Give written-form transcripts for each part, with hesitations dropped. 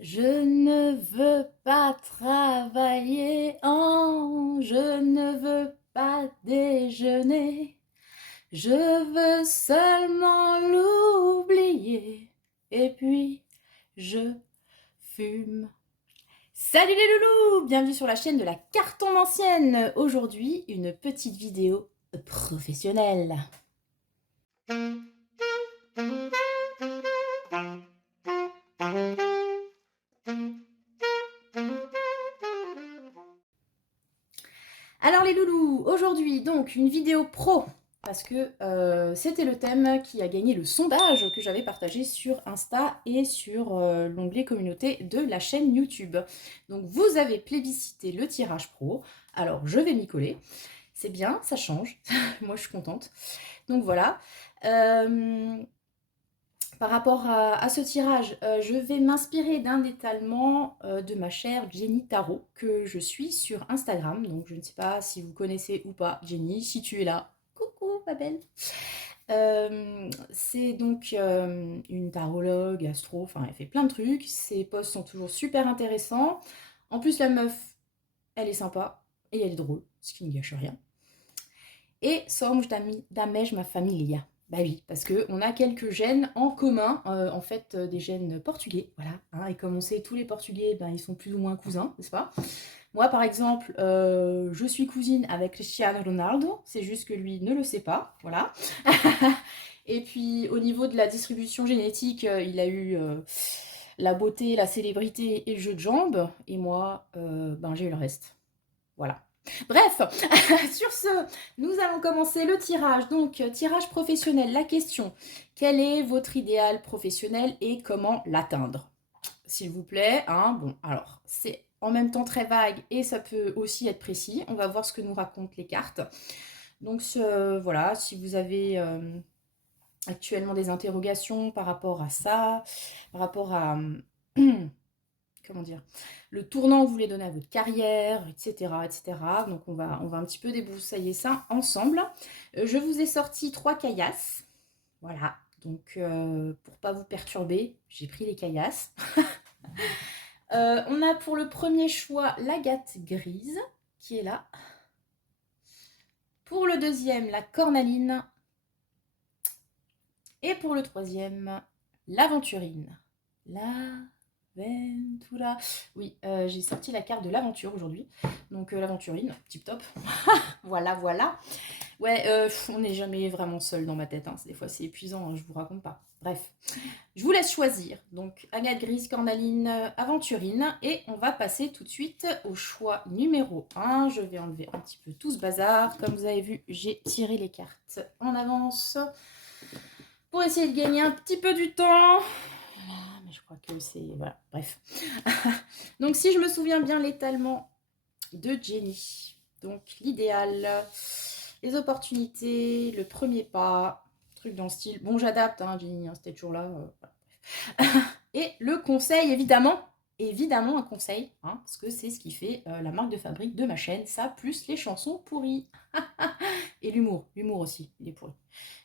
Je ne veux pas travailler je ne veux pas déjeuner. Je veux seulement l'oublier. Et puis, je fume. Salut les loulous! Bienvenue sur la chaîne de la Carton Ancienne. Aujourd'hui, une petite vidéo professionnelle. Alors les loulous, aujourd'hui donc une vidéo pro, parce que c'était le thème qui a gagné le sondage que j'avais partagé sur Insta et sur l'onglet communauté de la chaîne YouTube. Donc vous avez plébiscité le tirage pro, alors je vais m'y coller. C'est bien, ça change, moi je suis contente. Donc voilà. Par rapport à ce tirage, je vais m'inspirer d'un étalement de ma chère Jenny Tarot que je suis sur Instagram. Donc je ne sais pas si vous connaissez ou pas Jenny. Si tu es là, coucou ma belle. C'est donc une tarologue, astro, enfin elle fait plein de trucs. Ses posts sont toujours super intéressants. En plus la meuf, elle est sympa et elle est drôle, ce qui ne gâche rien. Et somos da mesma família. Bah oui, parce qu'on a quelques gènes en commun, en fait des gènes portugais, voilà. Hein, et comme on sait, tous les portugais, ben, ils sont plus ou moins cousins, n'est-ce pas? Moi, par exemple, je suis cousine avec Cristiano Ronaldo, c'est juste que lui ne le sait pas, voilà. Et puis, au niveau de la distribution génétique, il a eu la beauté, la célébrité et le jeu de jambes, et moi, ben, j'ai eu le reste. Voilà. Bref, sur ce, nous allons commencer le tirage. Donc, tirage professionnel, la question, quel est votre idéal professionnel et comment l'atteindre? S'il vous plaît, hein, bon, alors, c'est en même temps très vague et ça peut aussi être précis. On va voir ce que nous racontent les cartes. Donc, voilà, si vous avez actuellement des interrogations par rapport à ça, par rapport à... comment dire, le tournant que vous voulez donner à votre carrière, etc. etc. Donc on va un petit peu débroussailler ça ensemble. Je vous ai sorti 3 caillasses. Voilà. Donc pour pas vous perturber, j'ai pris les caillasses. On a pour le premier choix l'agate grise qui est là. Pour le deuxième, la cornaline. Et pour le troisième, l'aventurine. L'Aventura. Oui, j'ai sorti la carte de l'aventure aujourd'hui. Donc l'aventurine, tip top. Voilà, voilà. Ouais, on n'est jamais vraiment seul dans ma tête. Hein. Des fois, c'est épuisant, hein, je vous raconte pas. Bref, je vous laisse choisir. Donc, agate grise, cornaline, aventurine. Et on va passer tout de suite au choix numéro 1. Je vais enlever un petit peu tout ce bazar. Comme vous avez vu, j'ai tiré les cartes en avance pour essayer de gagner un petit peu du temps. Voilà, mais je crois que c'est... Voilà, bref. Donc, si je me souviens bien, l'étalement de Jenny. Donc, l'idéal, les opportunités, le premier pas, truc dans le style. Bon, j'adapte, hein, Jenny, hein, c'était toujours là. Voilà. Et le conseil, évidemment un conseil, hein, parce que c'est ce qui fait la marque de fabrique de ma chaîne, ça, plus les chansons pourries. Et l'humour aussi, il est pourri.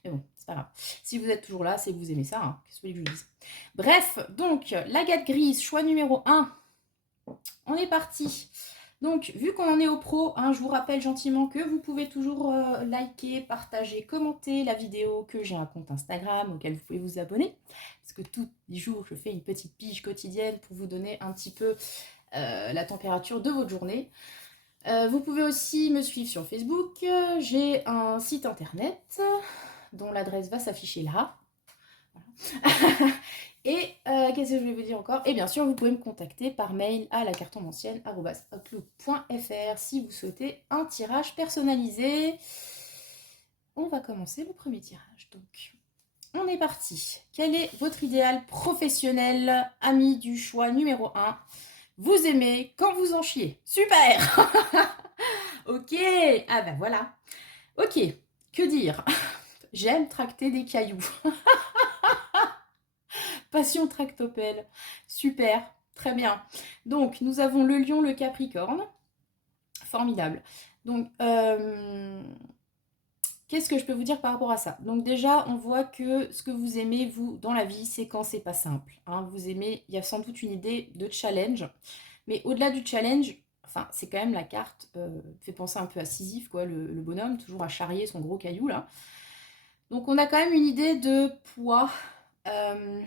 Mais bon, c'est pas grave. Si vous êtes toujours là, c'est que vous aimez ça, hein. Qu'est-ce que vous voulez que je dise? Bref, donc, l'agate grise, choix numéro 1. On est parti. Donc, vu qu'on en est au pro, hein, je vous rappelle gentiment que vous pouvez toujours liker, partager, commenter la vidéo, que j'ai un compte Instagram auquel vous pouvez vous abonner. Parce que tous les jours, je fais une petite pige quotidienne pour vous donner un petit peu la température de votre journée. Vous pouvez aussi me suivre sur Facebook. J'ai un site internet dont l'adresse va s'afficher là. Voilà. Et qu'est-ce que je vais vous dire encore? Et bien sûr, vous pouvez me contacter par mail à lacartonancienne@outlook.fr si vous souhaitez un tirage personnalisé. On va commencer le premier tirage. Donc, on est parti. Quel est votre idéal professionnel, ami du choix numéro 1? Vous aimez quand vous en chiez. Super. Ok. Ah ben voilà. Ok. Que dire? J'aime tracter des cailloux. Passion tractopelle. Super, très bien. Donc, nous avons le lion, le capricorne. Formidable. Donc, Qu'est-ce que je peux vous dire par rapport à ça? Donc déjà, on voit que ce que vous aimez, vous, dans la vie, c'est quand c'est pas simple, hein. Vous aimez, il y a sans doute une idée de challenge, mais au-delà du challenge, enfin, c'est quand même la carte, fait penser un peu à Sisyphe, quoi, le bonhomme, toujours à charrier son gros caillou, là. Donc on a quand même une idée de poids. Euh,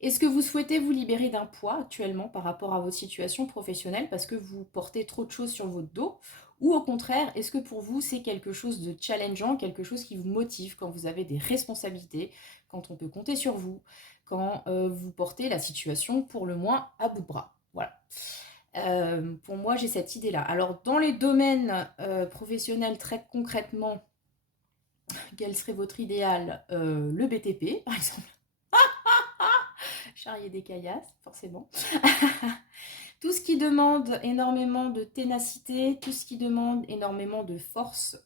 Est-ce que vous souhaitez vous libérer d'un poids actuellement par rapport à votre situation professionnelle parce que vous portez trop de choses sur votre dos? Ou au contraire, est-ce que pour vous c'est quelque chose de challengeant, quelque chose qui vous motive quand vous avez des responsabilités, quand on peut compter sur vous, quand vous portez la situation pour le moins à bout de bras? Voilà. Pour moi, j'ai cette idée-là. Alors, dans les domaines professionnels, très concrètement, quel serait votre idéal? Le BTP, par exemple. Charrier des caillasses, forcément. Tout ce qui demande énormément de ténacité, tout ce qui demande énormément de force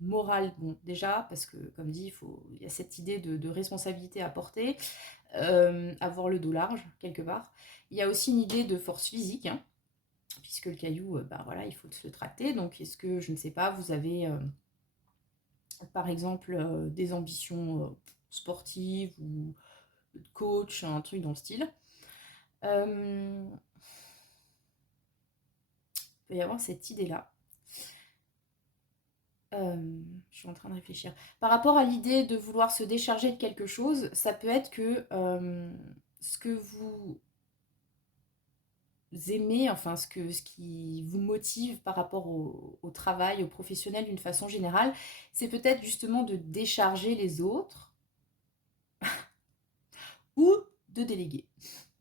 morale, bon, déjà, parce que, comme dit, il y a cette idée de responsabilité à porter, avoir le dos large, quelque part. Il y a aussi une idée de force physique, hein, puisque le caillou, bah, voilà, il faut se le tracter. Donc, est-ce que, je ne sais pas, vous avez, par exemple, des ambitions sportives ou coach, un truc dans le style. Il peut y avoir cette idée-là. Je suis en train de réfléchir. Par rapport à l'idée de vouloir se décharger de quelque chose, ça peut être que ce que vous aimez, enfin ce qui vous motive par rapport au travail, au professionnel d'une façon générale, c'est peut-être justement de décharger les autres ou de déléguer.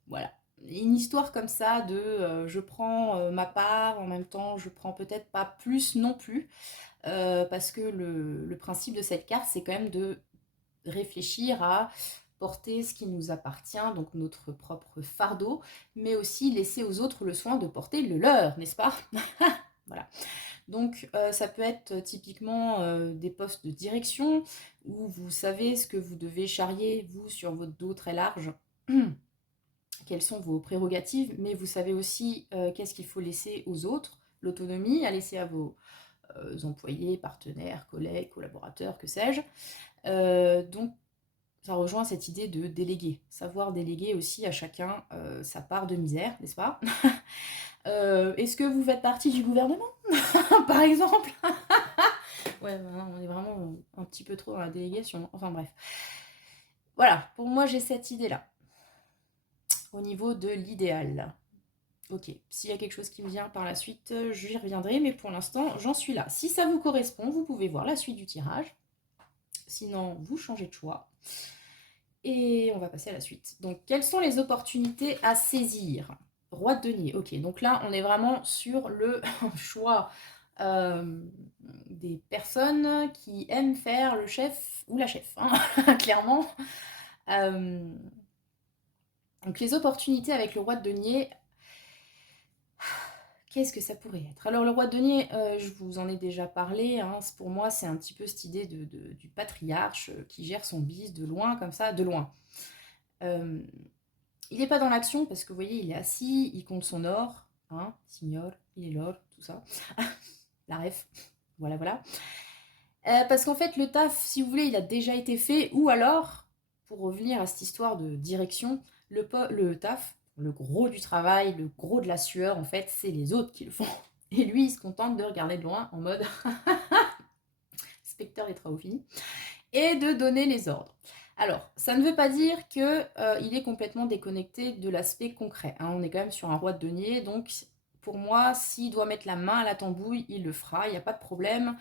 Voilà. Une histoire comme ça de je prends ma part, en même temps je prends peut-être pas plus non plus, parce que le principe de cette carte, c'est quand même de réfléchir à porter ce qui nous appartient, donc notre propre fardeau, mais aussi laisser aux autres le soin de porter le leur, n'est-ce pas? Voilà. Donc ça peut être typiquement des postes de direction où vous savez ce que vous devez charrier, vous, sur votre dos très large. Quelles sont vos prérogatives, mais vous savez aussi qu'est-ce qu'il faut laisser aux autres, l'autonomie à laisser à vos employés, partenaires, collègues, collaborateurs, que sais-je. Donc ça rejoint cette idée de déléguer, savoir déléguer aussi à chacun sa part de misère, n'est-ce pas? Est-ce que vous faites partie du gouvernement, par exemple? Ouais, bah on est vraiment un petit peu trop dans la délégation. Enfin bref. Voilà, pour moi j'ai cette idée-là, au niveau de l'idéal. Ok, s'il y a quelque chose qui me vient par la suite, j'y reviendrai, mais pour l'instant, j'en suis là. Si ça vous correspond, vous pouvez voir la suite du tirage. Sinon, vous changez de choix. Et on va passer à la suite. Donc, quelles sont les opportunités à saisir? Roi de denier. Ok, donc là, on est vraiment sur le choix des personnes qui aiment faire le chef ou la chef, hein, clairement. Euh, donc, les opportunités avec le roi de denier, qu'est-ce que ça pourrait être? Alors, le roi de denier, je vous en ai déjà parlé, hein, pour moi, c'est un petit peu cette idée du patriarche qui gère son bise de loin, comme ça, de loin. Euh, il n'est pas dans l'action parce que vous voyez, il est assis, il compte son or, hein, signor, il est l'or, tout ça. La ref, voilà, voilà. Parce qu'en fait, le taf, si vous voulez, il a déjà été fait, ou alors, pour revenir à cette histoire de direction, le taf, le gros du travail, le gros de la sueur, en fait, c'est les autres qui le font. Et lui, il se contente de regarder de loin en mode spectateur des travaux finis et de donner les ordres. Alors, ça ne veut pas dire qu'il est complètement déconnecté de l'aspect concret, hein. On est quand même sur un roi de denier, donc pour moi, s'il doit mettre la main à la tambouille, il le fera, il n'y a pas de problème.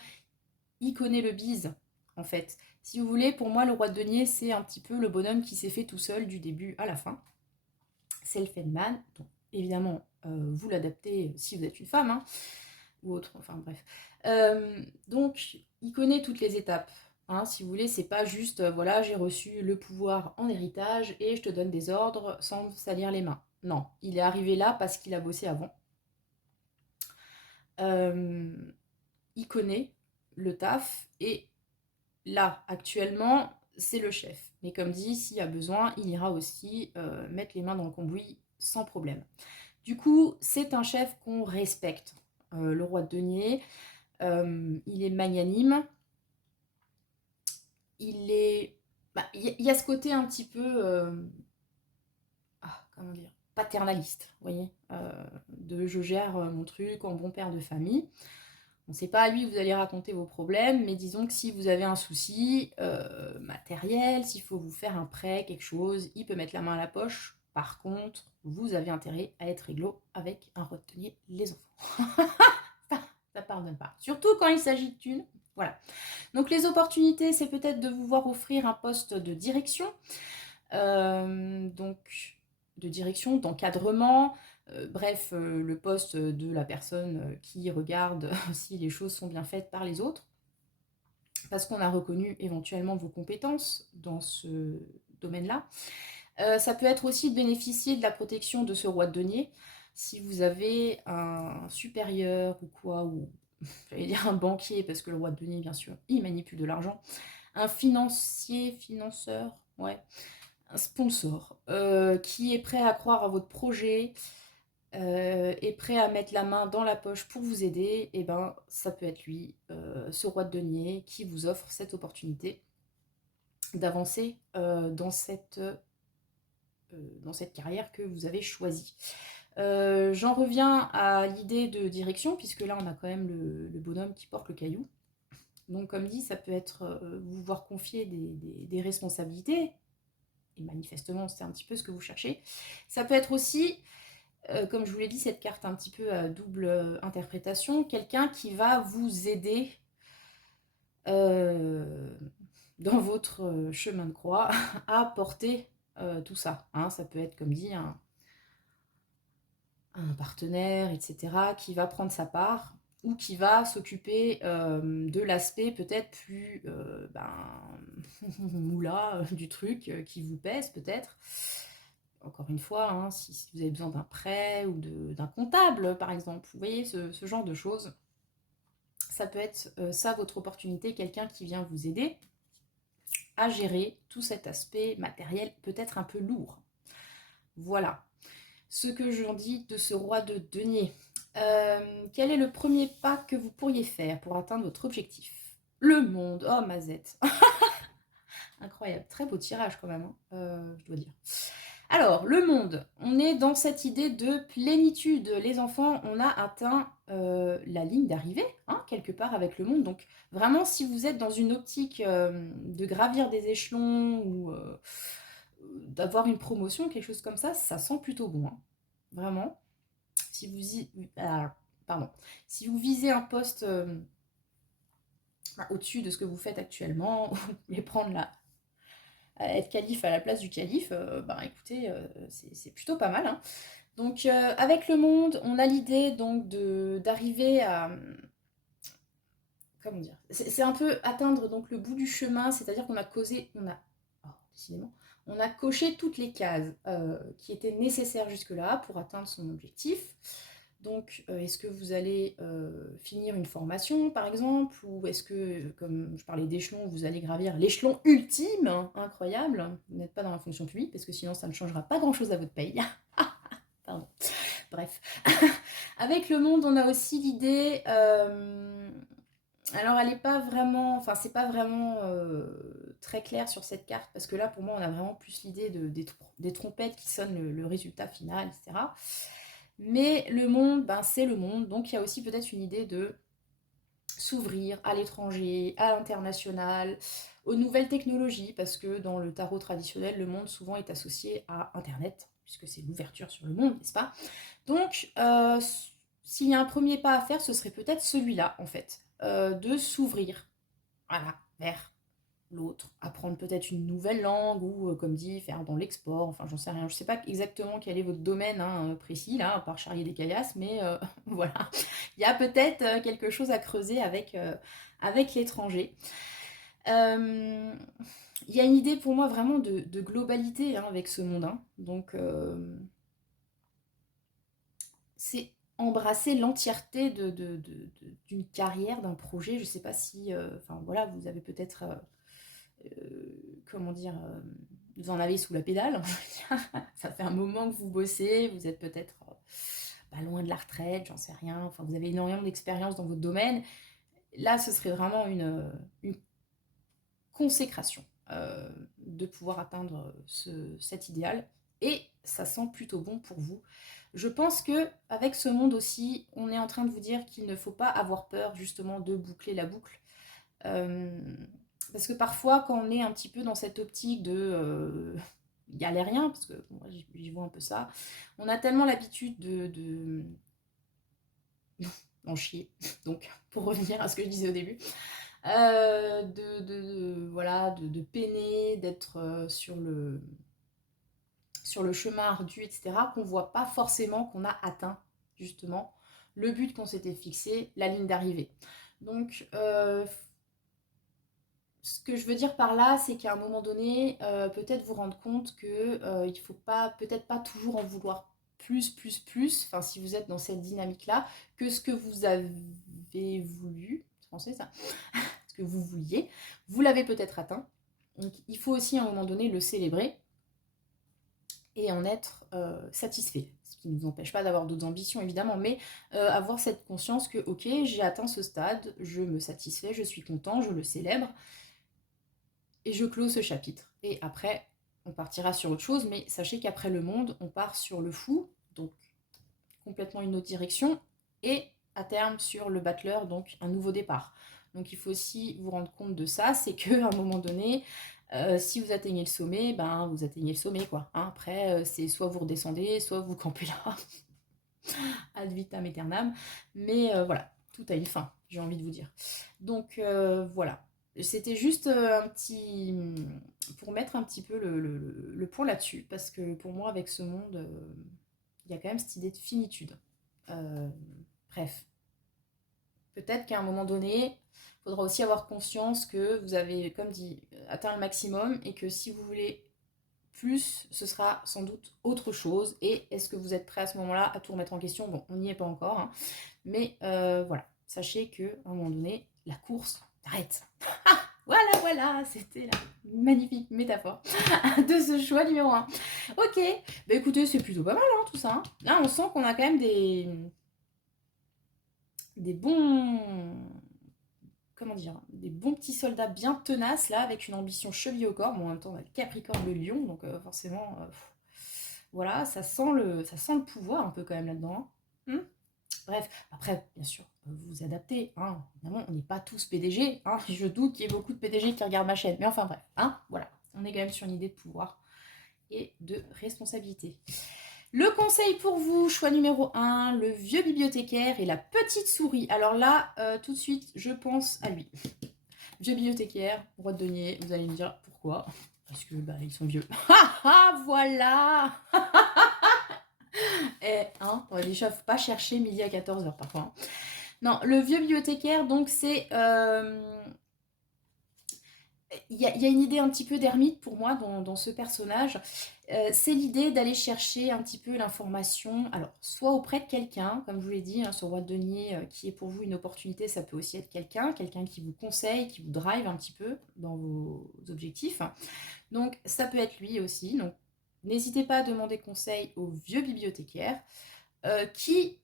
Il connaît le bise, en fait. Si vous voulez, pour moi, le roi de denier, c'est un petit peu le bonhomme qui s'est fait tout seul du début à la fin. Self-made man. Donc, évidemment, vous l'adaptez si vous êtes une femme, hein, ou autre, enfin bref. Donc, il connaît toutes les étapes. Hein, si vous voulez, c'est pas juste, voilà, j'ai reçu le pouvoir en héritage et je te donne des ordres sans salir les mains. Non, il est arrivé là parce qu'il a bossé avant. Il connaît le taf et là, actuellement, c'est le chef. Mais comme dit, s'il y a besoin, il ira aussi mettre les mains dans le cambouis sans problème. Du coup, c'est un chef qu'on respecte, le roi de denier. il est magnanime, il est... y a ce côté un petit peu... comment dire, paternaliste, vous voyez, de je gère mon truc en bon père de famille. Bon, c'est pas à lui que vous allez raconter vos problèmes, mais disons que si vous avez un souci matériel, s'il faut vous faire un prêt, quelque chose, il peut mettre la main à la poche. Par contre, vous avez intérêt à être réglo avec un retenir les enfants. Ça pardonne pas. Surtout quand il s'agit de thunes. Voilà. Donc les opportunités, c'est peut-être de vous voir offrir un poste de direction. Donc de direction, d'encadrement, bref, le poste de la personne qui regarde si les choses sont bien faites par les autres, parce qu'on a reconnu éventuellement vos compétences dans ce domaine-là. Ça peut être aussi de bénéficier de la protection de ce roi de denier, si vous avez un supérieur ou quoi, ou j'allais dire un banquier, parce que le roi de denier, bien sûr, il manipule de l'argent, un financeur, ouais, un sponsor qui est prêt à croire à votre projet, est prêt à mettre la main dans la poche pour vous aider, et ben ça peut être lui, ce roi de denier, qui vous offre cette opportunité d'avancer dans cette carrière que vous avez choisie. J'en reviens à l'idée de direction, puisque là on a quand même le bonhomme qui porte le caillou. Donc comme dit, ça peut être vous voir confier des responsabilités, et manifestement c'est un petit peu ce que vous cherchez. Ça peut être aussi, comme je vous l'ai dit, cette carte un petit peu à double interprétation, quelqu'un qui va vous aider dans votre chemin de croix à porter tout ça. Hein. Ça peut être, comme dit, un partenaire, etc., qui va prendre sa part ou qui va s'occuper de l'aspect peut-être plus moula du truc qui vous pèse peut-être. Encore une fois, hein, si vous avez besoin d'un prêt ou d'un comptable, par exemple, vous voyez, ce genre de choses, ça peut être ça votre opportunité, quelqu'un qui vient vous aider à gérer tout cet aspect matériel peut-être un peu lourd. Voilà ce que j'en dis de ce roi de denier. Quel est le premier pas que vous pourriez faire pour atteindre votre objectif? Le monde, oh Mazette. Incroyable, très beau tirage quand même, je dois dire. Alors, le monde, on est dans cette idée de plénitude. Les enfants, on a atteint la ligne d'arrivée, hein, quelque part avec le monde. Donc, vraiment, si vous êtes dans une optique de gravir des échelons ou d'avoir une promotion, quelque chose comme ça sent plutôt bon. Hein. Vraiment. Si si vous visez un poste au-dessus de ce que vous faites actuellement, et prendre être calife à la place du calife, écoutez, c'est plutôt pas mal. Hein. Donc avec le monde, on a l'idée donc d'arriver à comment dire, c'est un peu atteindre donc le bout du chemin, c'est-à-dire qu'on a causé, décidément, on a coché toutes les cases qui étaient nécessaires jusque-là pour atteindre son objectif. Donc, est-ce que vous allez finir une formation, par exemple, ou est-ce que, comme je parlais d'échelon, vous allez gravir l'échelon ultime, hein, incroyable, vous n'êtes pas dans la fonction publique, parce que sinon ça ne changera pas grand-chose à votre paye. Pardon. Bref. Avec le monde, on a aussi l'idée... alors, elle n'est pas vraiment... Enfin, c'est pas vraiment très clair sur cette carte, parce que là, pour moi, on a vraiment plus l'idée des trompettes qui sonnent le résultat final, etc., mais le monde, c'est le monde, donc il y a aussi peut-être une idée de s'ouvrir à l'étranger, à l'international, aux nouvelles technologies, parce que dans le tarot traditionnel, le monde souvent est associé à Internet, puisque c'est l'ouverture sur le monde, n'est-ce pas? Donc, s'il y a un premier pas à faire, ce serait peut-être celui-là, en fait, de s'ouvrir, voilà, vers l'autre, apprendre peut-être une nouvelle langue ou, comme dit, faire dans l'export, enfin j'en sais rien. Je sais pas exactement quel est votre domaine hein, précis, là, à part charrier des caillasses, mais voilà. Il y a peut-être quelque chose à creuser avec l'étranger. Il y a une idée pour moi vraiment de globalité hein, avec ce monde. Hein. Donc, c'est embrasser l'entièreté d'une carrière, d'un projet. Je sais pas si, enfin voilà, vous avez peut-être... comment dire, vous en avez sous la pédale. Ça fait un moment que vous bossez, vous êtes peut-être pas loin de la retraite, j'en sais rien. Enfin, vous avez énormément d'expérience dans votre domaine. Là, ce serait vraiment une consécration de pouvoir atteindre cet idéal. Et ça sent plutôt bon pour vous. Je pense que avec ce monde aussi, on est en train de vous dire qu'il ne faut pas avoir peur justement de boucler la boucle. Euh, Parce que parfois, quand on est un petit peu dans cette optique de galérer rien, parce que bon, moi j'y vois un peu ça, on a tellement l'habitude en chier. Donc, pour revenir à ce que je disais au début, voilà, de peiner, d'être sur le chemin ardu, etc., qu'on voit pas forcément qu'on a atteint, justement, le but qu'on s'était fixé, la ligne d'arrivée. Donc, ce que je veux dire par là, c'est qu'à un moment donné, peut-être vous rendre compte que il faut pas, peut-être pas toujours en vouloir plus, enfin si vous êtes dans cette dynamique-là, que ce que vous avez voulu, c'est français ça, ce que vous vouliez, vous l'avez peut-être atteint. Donc il faut aussi à un moment donné le célébrer et en être satisfait. Ce qui ne nous empêche pas d'avoir d'autres ambitions évidemment, mais avoir cette conscience que ok, j'ai atteint ce stade, je me satisfais, je suis content, je le célèbre. Et je clôt ce chapitre. Et après, on partira sur autre chose, mais sachez qu'après le monde, on part sur le fou, donc complètement une autre direction, et à terme sur le battleur, donc un nouveau départ. Donc il faut aussi vous rendre compte de ça, c'est qu'à un moment donné, si vous atteignez le sommet, ben vous atteignez le sommet quoi. Hein, après, c'est soit vous redescendez, soit vous campez là, ad vitam aeternam. Mais voilà, tout a une fin, j'ai envie de vous dire. Donc voilà. C'était juste un petit. Pour mettre un petit peu le point là-dessus, parce que pour moi, avec ce monde, il y a quand même cette idée de finitude. Euh, Bref, peut-être qu'à un moment donné, il faudra aussi avoir conscience que vous avez, comme dit, atteint le maximum et que si vous voulez plus, ce sera sans doute autre chose. Et est-ce que vous êtes prêt à ce moment-là à tout remettre en question? Bon, on n'y est pas encore, hein. Mais voilà, sachez qu'à un moment donné, la course arrête. Voilà, c'était la magnifique métaphore de ce choix numéro un. Ok, bah écoutez, c'est plutôt pas mal hein, tout ça. Hein. Là, on sent qu'on a quand même des bons, comment dire, des bons petits soldats bien tenaces là, avec une ambition cheville au corps. Bon, en même temps, on a le Capricorne, le Lion, donc forcément, voilà, ça sent le pouvoir un peu quand même là-dedans. Hein. Bref, après, bien sûr, vous vous adaptez. Hein. Évidemment, on n'est pas tous PDG. Hein. Je doute qu'il y ait beaucoup de PDG qui regardent ma chaîne. Mais enfin bref, hein, voilà. On est quand même sur une idée de pouvoir et de responsabilité. Le conseil pour vous, choix numéro un, le vieux bibliothécaire et la petite souris. Alors là, tout de suite, je pense à lui. Vieux bibliothécaire, roi de denier, vous allez me dire pourquoi. Parce que bah, ils sont vieux. Ah voilà. Et hein, déjà, faut pas chercher midi à 14h parfois. Hein. Non, le vieux bibliothécaire, donc c'est... y a une idée un petit peu d'ermite pour moi dans ce personnage. C'est l'idée d'aller chercher un petit peu l'information, alors soit auprès de quelqu'un, comme je vous l'ai dit, hein, ce roi de denier qui est pour vous une opportunité, ça peut aussi être quelqu'un qui vous conseille, qui vous drive un petit peu dans vos objectifs. Donc ça peut être lui aussi. Donc n'hésitez pas à demander conseil au vieux bibliothécaire qui,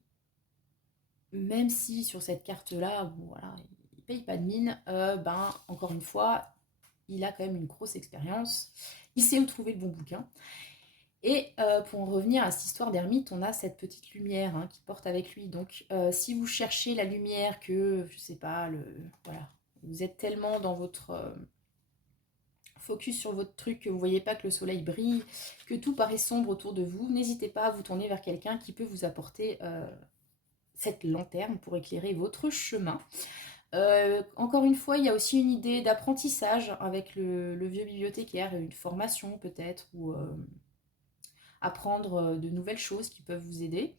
même si sur cette carte-là, bon, voilà, il paye pas de mine, ben, encore une fois, il a quand même une grosse expérience. Il sait où trouver le bon bouquin. Et pour en revenir à cette histoire d'ermite, on a cette petite lumière hein, qui porte avec lui. Donc si vous cherchez la lumière que, je sais pas, voilà, vous êtes tellement dans votre focus sur votre truc que vous voyez pas que le soleil brille, que tout paraît sombre autour de vous, n'hésitez pas à vous tourner vers quelqu'un qui peut vous apporter cette lanterne pour éclairer votre chemin. Encore une fois, il y a aussi une idée d'apprentissage avec le vieux bibliothécaire, une formation peut-être, ou apprendre de nouvelles choses qui peuvent vous aider.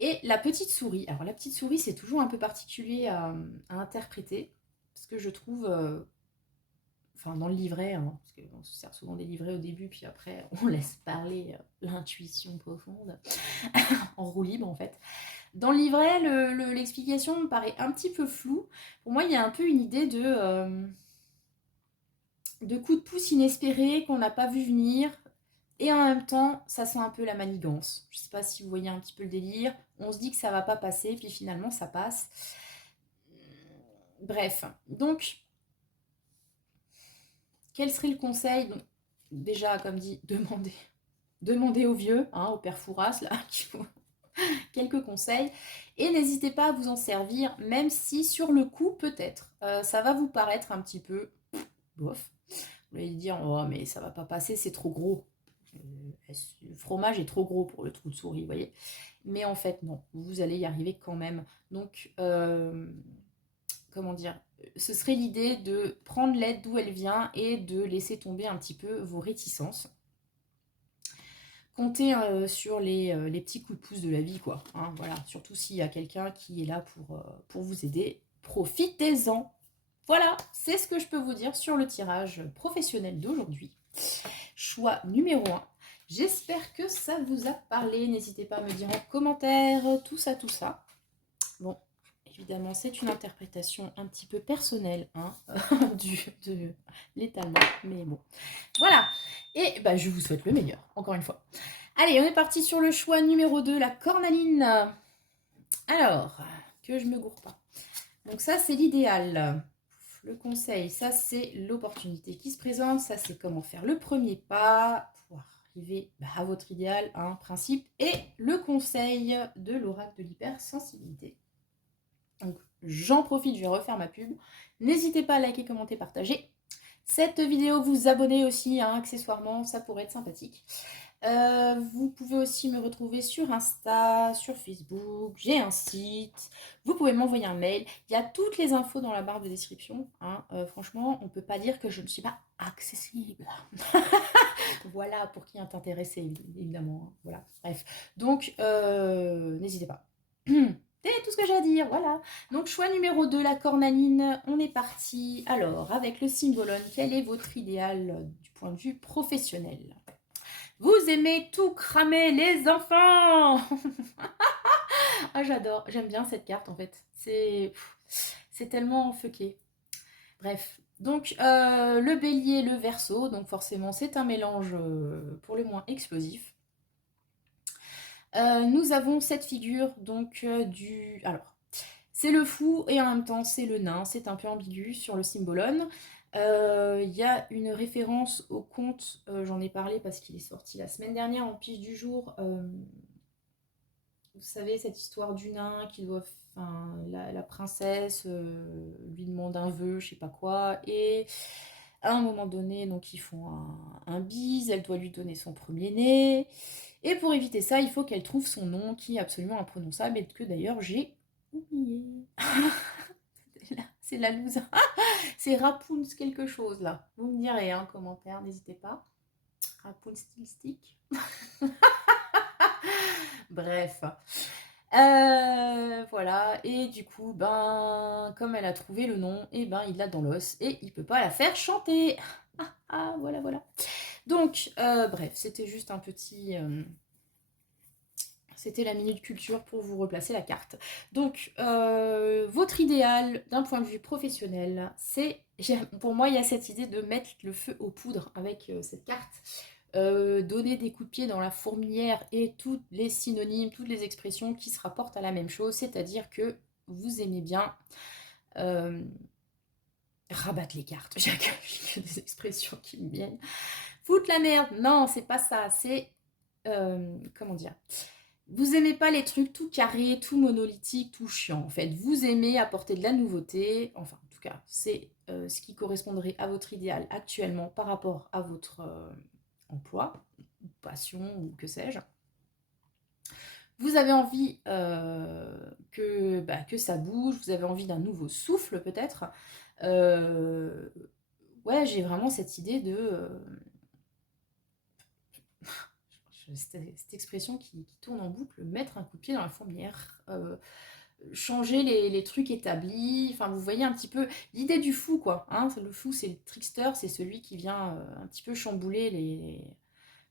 Et la petite souris. Alors la petite souris, c'est toujours un peu particulier à interpréter, parce que je trouve, enfin dans le livret, hein, parce qu'on se sert souvent des livrets au début, puis après on laisse parler l'intuition profonde, en roue libre en fait. Dans le livret, l'explication me paraît un petit peu floue. Pour moi, il y a un peu une idée de coup de pouce inespéré qu'on n'a pas vu venir. Et en même temps, ça sent un peu la manigance. Je ne sais pas si vous voyez un petit peu le délire. On se dit que ça va pas passer, puis finalement ça passe. Bref, donc, quel serait le conseil? Donc, déjà, comme dit, demandez aux vieux, hein, au père Fouras, là, qui vous quelques conseils. Et n'hésitez pas à vous en servir, même si sur le coup, peut-être, ça va vous paraître un petit peu bof. Vous allez dire, oh, mais ça va pas passer, c'est trop gros. Le fromage est trop gros pour le trou de souris, vous voyez. Mais en fait, non, vous allez y arriver quand même. Donc, comment dire, ce serait l'idée de prendre l'aide d'où elle vient et de laisser tomber un petit peu vos réticences. Comptez sur les petits coups de pouce de la vie, quoi. Hein, voilà. Surtout s'il y a quelqu'un qui est là pour vous aider, profitez-en. Voilà, c'est ce que je peux vous dire sur le tirage professionnel d'aujourd'hui. Choix numéro 1. J'espère que ça vous a parlé. N'hésitez pas à me dire en commentaire tout ça, tout ça. Bon, évidemment, c'est une interprétation un petit peu personnelle hein, de l'étalement, mais bon. Voilà, et bah, je vous souhaite le meilleur, encore une fois. Allez, on est parti sur le choix numéro 2, la cornaline. Alors, que je me gourre pas. Donc ça, c'est l'idéal. Le conseil, ça, c'est l'opportunité qui se présente. Ça, c'est comment faire le premier pas pour arriver à votre idéal, un principe. Et le conseil de l'oracle de l'hypersensibilité. Donc, j'en profite, je vais refaire ma pub. N'hésitez pas à liker, commenter, partager cette vidéo, vous abonner aussi, hein, accessoirement, ça pourrait être sympathique. Vous pouvez aussi me retrouver sur Insta, sur Facebook, j'ai un site, vous pouvez m'envoyer un mail, il y a toutes les infos dans la barre de description. Hein. Franchement, on ne peut pas dire que je ne suis pas accessible. Voilà, pour qui est intéressé, évidemment. Hein. Voilà, bref. Donc, n'hésitez pas. C'est tout ce que j'ai à dire, voilà. Donc, choix numéro 2, la cornaline. On est parti. Alors, avec le symbolone, quel est votre idéal du point de vue professionnel? Vous aimez tout cramer, les enfants. Ah, j'adore. J'aime bien cette carte, en fait. C'est tellement fucké. Bref. Donc, le bélier, le verseau. Donc, forcément, c'est un mélange pour le moins explosif. Nous avons cette figure donc du... Alors, c'est le fou et en même temps c'est le nain, c'est un peu ambigu sur le symbolone. Il y a une référence au conte, j'en ai parlé parce qu'il est sorti la semaine dernière en pige du jour. Vous savez, cette histoire du nain qui doit... Enfin, la princesse lui demande un vœu, je sais pas quoi, et à un moment donné, donc ils font un bise, elle doit lui donner son premier-né. Et pour éviter ça, il faut qu'elle trouve son nom qui est absolument imprononçable et que d'ailleurs j'ai oublié. C'est la loose. C'est Rapunz quelque chose là. Vous me direz en commentaire, n'hésitez pas. Rapunz Still Stick. Bref. Voilà. Et du coup, ben, comme elle a trouvé le nom, et ben il l'a dans l'os et il peut pas la faire chanter. Voilà, voilà. Donc, bref, c'était juste un petit... C'était la minute culture pour vous replacer la carte. Donc, votre idéal d'un point de vue professionnel, c'est... Pour moi, il y a cette idée de mettre le feu aux poudres avec cette carte. Donner des coups de pied dans la fourmilière et tous les synonymes, toutes les expressions qui se rapportent à la même chose, c'est-à-dire que vous aimez bien rabattre les cartes. J'ai que des expressions qui me viennent. Foutre la merde, non, c'est pas ça, c'est... comment dire, vous aimez pas les trucs tout carrés, tout monolithiques, tout chiant. En fait, vous aimez apporter de la nouveauté. Enfin, en tout cas, c'est ce qui correspondrait à votre idéal actuellement par rapport à votre emploi, passion ou que sais-je. Vous avez envie que ça bouge, vous avez envie d'un nouveau souffle peut-être. Ouais, j'ai vraiment cette idée de... cette expression qui tourne en boucle, mettre un coup de pied dans la fourmilière, changer les trucs établis, enfin vous voyez un petit peu l'idée du fou quoi, hein, le fou c'est le trickster, c'est celui qui vient un petit peu chambouler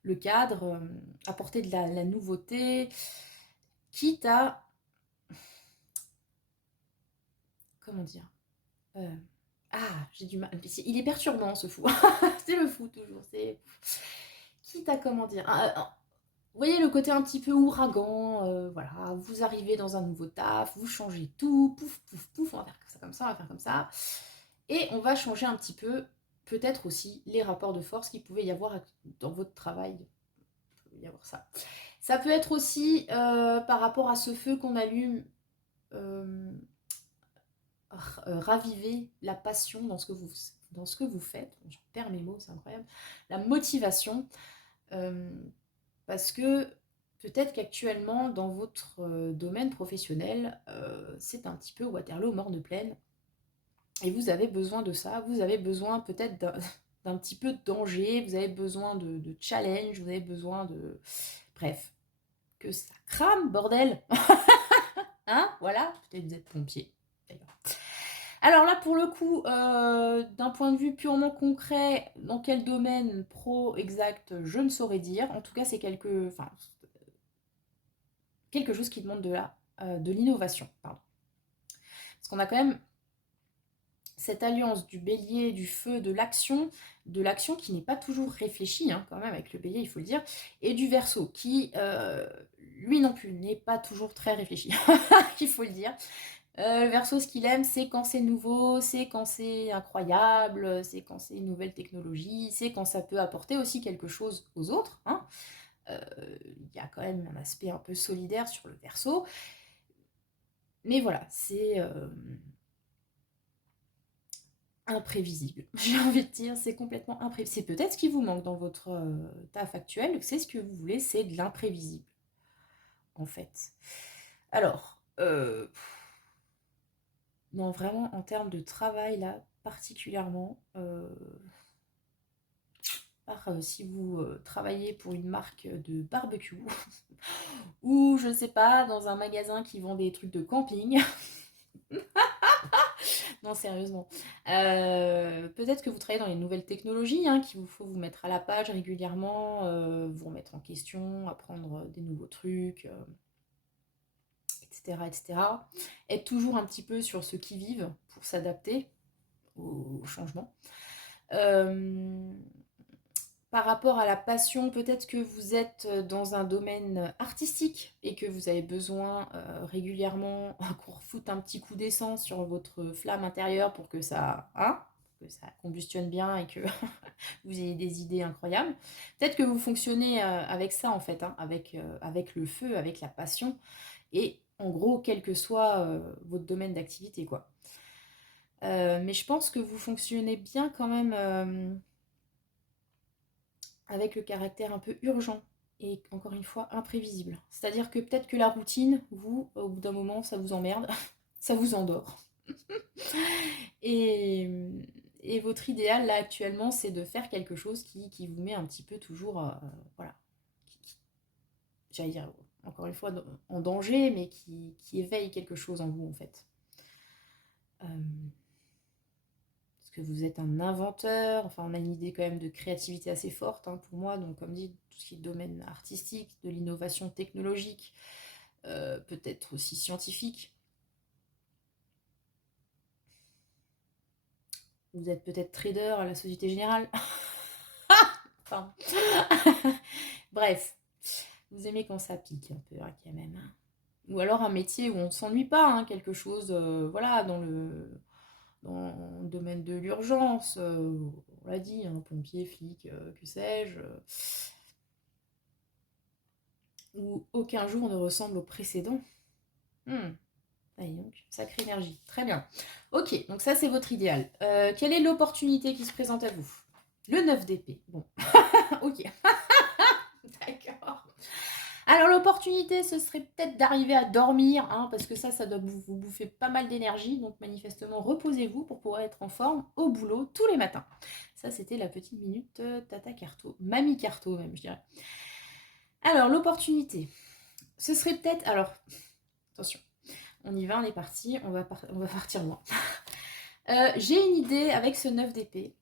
le cadre, apporter de la nouveauté, quitte à, comment dire, j'ai du mal, il est perturbant ce fou, c'est le fou toujours, c'est quitte à comment dire, Vous voyez le côté un petit peu ouragan, voilà, vous arrivez dans un nouveau taf, vous changez tout, pouf, pouf, pouf, on va faire ça comme ça, on va faire comme ça. Et on va changer un petit peu, peut-être aussi, les rapports de force qu'il pouvait y avoir dans votre travail. Il peut y avoir ça. Ça peut être aussi par rapport à ce feu qu'on allume, euh, raviver la passion dans ce que vous faites. Je perds mes mots, c'est incroyable. La motivation. euh, Parce que peut-être qu'actuellement, dans votre domaine professionnel, c'est un petit peu Waterloo, morne pleine, et vous avez besoin de ça, vous avez besoin peut-être d'un petit peu de danger, vous avez besoin de challenge, vous avez besoin de... Bref, que ça crame, bordel. Hein, voilà, peut-être vous êtes pompier, d'ailleurs. Alors là, pour le coup, d'un point de vue purement concret, dans quel domaine pro exact, je ne saurais dire. En tout cas, c'est quelque chose qui demande de l'innovation. Pardon. Parce qu'on a quand même cette alliance du bélier, du feu, de l'action qui n'est pas toujours réfléchie, hein, quand même, avec le bélier, il faut le dire, et du verseau, qui, lui non plus, n'est pas toujours très réfléchi, il faut le dire. Le verseau, ce qu'il aime, c'est quand c'est nouveau, c'est quand c'est incroyable, c'est quand c'est une nouvelle technologie, c'est quand ça peut apporter aussi quelque chose aux autres. Hein. Il y a quand même un aspect un peu solidaire sur le verseau. Mais voilà, c'est imprévisible. J'ai envie de dire, c'est complètement imprévisible. C'est peut-être ce qui vous manque dans votre taf actuel, c'est ce que vous voulez, c'est de l'imprévisible, en fait. Alors, non, vraiment, en termes de travail, là, particulièrement, si vous travaillez pour une marque de barbecue, ou, je sais pas, dans un magasin qui vend des trucs de camping. Non, sérieusement. Peut-être que vous travaillez dans les nouvelles technologies, hein, qu'il vous faut vous mettre à la page régulièrement, vous remettre en question, apprendre des nouveaux trucs, etc., etc. Être toujours un petit peu sur ce qui-vive pour s'adapter au changement. Par rapport à la passion, peut-être que vous êtes dans un domaine artistique et que vous avez besoin régulièrement qu'on refoute un petit coup d'essence sur votre flamme intérieure pour que hein, que ça combustionne bien et que vous ayez des idées incroyables. Peut-être que vous fonctionnez avec ça en fait, hein, avec le feu, avec la passion et en gros, quel que soit votre domaine d'activité, quoi. Mais je pense que vous fonctionnez bien quand même avec le caractère un peu urgent et encore une fois imprévisible. C'est-à-dire que peut-être que la routine, vous, au bout d'un moment, ça vous emmerde, ça vous endort. Et, et votre idéal, là, actuellement, c'est de faire quelque chose qui vous met un petit peu toujours, voilà, j'allais dire, encore une fois, en danger, mais qui éveille quelque chose en vous, en fait. Euh, Parce que vous êtes un inventeur, enfin on a une idée quand même de créativité assez forte hein, pour moi, donc comme dit, tout ce qui est domaine artistique, de l'innovation technologique, peut-être aussi scientifique. Vous êtes peut-être trader à la Société Générale. Enfin, bref, vous aimez quand ça pique un peu hein, quand même. Hein. Ou alors un métier où on ne s'ennuie pas, hein, quelque chose, voilà, dans le domaine de l'urgence, on l'a dit, hein, pompier, flic, que sais-je, où aucun jour ne ressemble au précédent. Allez donc, sacrée énergie. Très bien. Ok, donc ça c'est votre idéal. Quelle est l'opportunité qui se présente à vous? Le 9 d'épée. Bon, ok. D'accord. Alors l'opportunité, ce serait peut-être d'arriver à dormir, hein, parce que ça doit vous bouffer pas mal d'énergie. Donc manifestement, reposez-vous pour pouvoir être en forme au boulot tous les matins. Ça, c'était la petite minute Tata Carto. Mamie Carto même, je dirais. Alors l'opportunité, ce serait peut-être... Alors, attention, on y va, on est parti, on va partir loin. J'ai une idée avec ce 9 d'épée.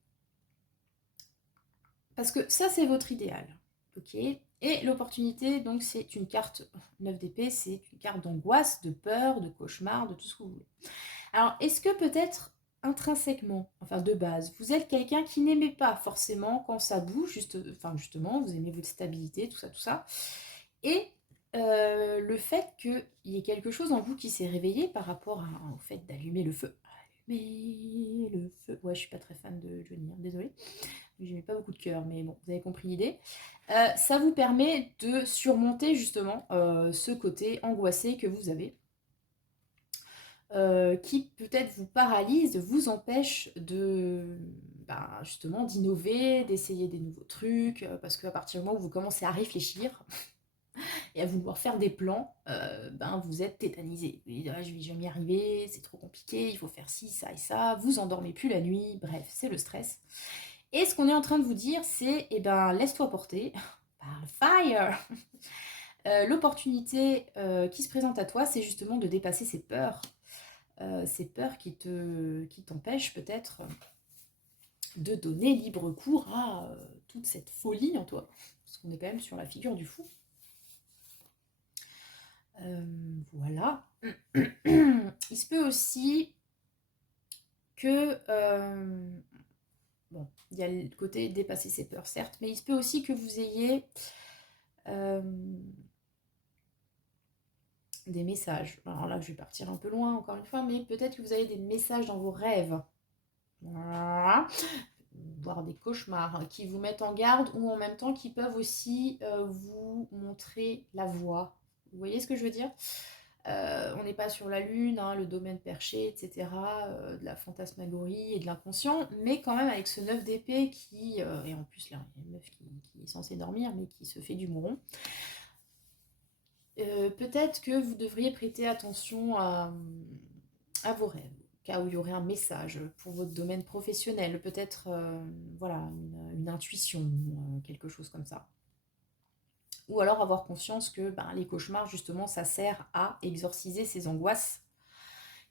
Parce que ça, c'est votre idéal. Ok. Et l'opportunité, donc, c'est une carte 9 d'épée, c'est une carte d'angoisse, de peur, de cauchemar, de tout ce que vous voulez. Alors, est-ce que peut-être intrinsèquement, enfin de base, vous êtes quelqu'un qui n'aimait pas forcément quand ça bouge, justement, vous aimez votre stabilité, tout ça, Et le fait qu'il y ait quelque chose en vous qui s'est réveillé par rapport au fait d'allumer le feu. Allumer le feu. Ouais, je suis pas très fan de Johnny, hein, désolée. Je mets pas beaucoup de cœur, mais bon, vous avez compris l'idée. Ça vous permet de surmonter justement ce côté angoissé que vous avez. Qui peut-être vous paralyse, vous empêche de justement d'innover, d'essayer des nouveaux trucs, parce qu'à partir du moment où vous commencez à réfléchir et à vouloir faire des plans, vous êtes tétanisé. Vous dites, ah, je vais jamais y arriver, c'est trop compliqué, il faut faire ci, ça et ça, vous endormez plus la nuit, bref, c'est le stress. Et ce qu'on est en train de vous dire, c'est, laisse-toi porter par le fire. L'opportunité qui se présente à toi, c'est justement de dépasser ces peurs qui t'empêchent peut-être de donner libre cours à toute cette folie en toi. Parce qu'on est quand même sur la figure du fou. Voilà. Il se peut aussi que... bon, il y a le côté dépasser ses peurs, certes, mais il se peut aussi que vous ayez des messages. Alors là, je vais partir un peu loin, encore une fois, mais peut-être que vous avez des messages dans vos rêves. Voilà. Voire des cauchemars qui vous mettent en garde ou en même temps qui peuvent aussi vous montrer la voie. Vous voyez ce que je veux dire? On n'est pas sur la lune, hein, le domaine perché, etc., de la fantasmagorie et de l'inconscient, mais quand même avec ce 9 d'épée qui, et en plus là, il y a une meuf qui est censée dormir, mais qui se fait du mouron. Peut-être que vous devriez prêter attention à vos rêves, cas où il y aurait un message pour votre domaine professionnel, peut-être voilà, une intuition, quelque chose comme ça. Ou alors avoir conscience que les cauchemars, justement, ça sert à exorciser ces angoisses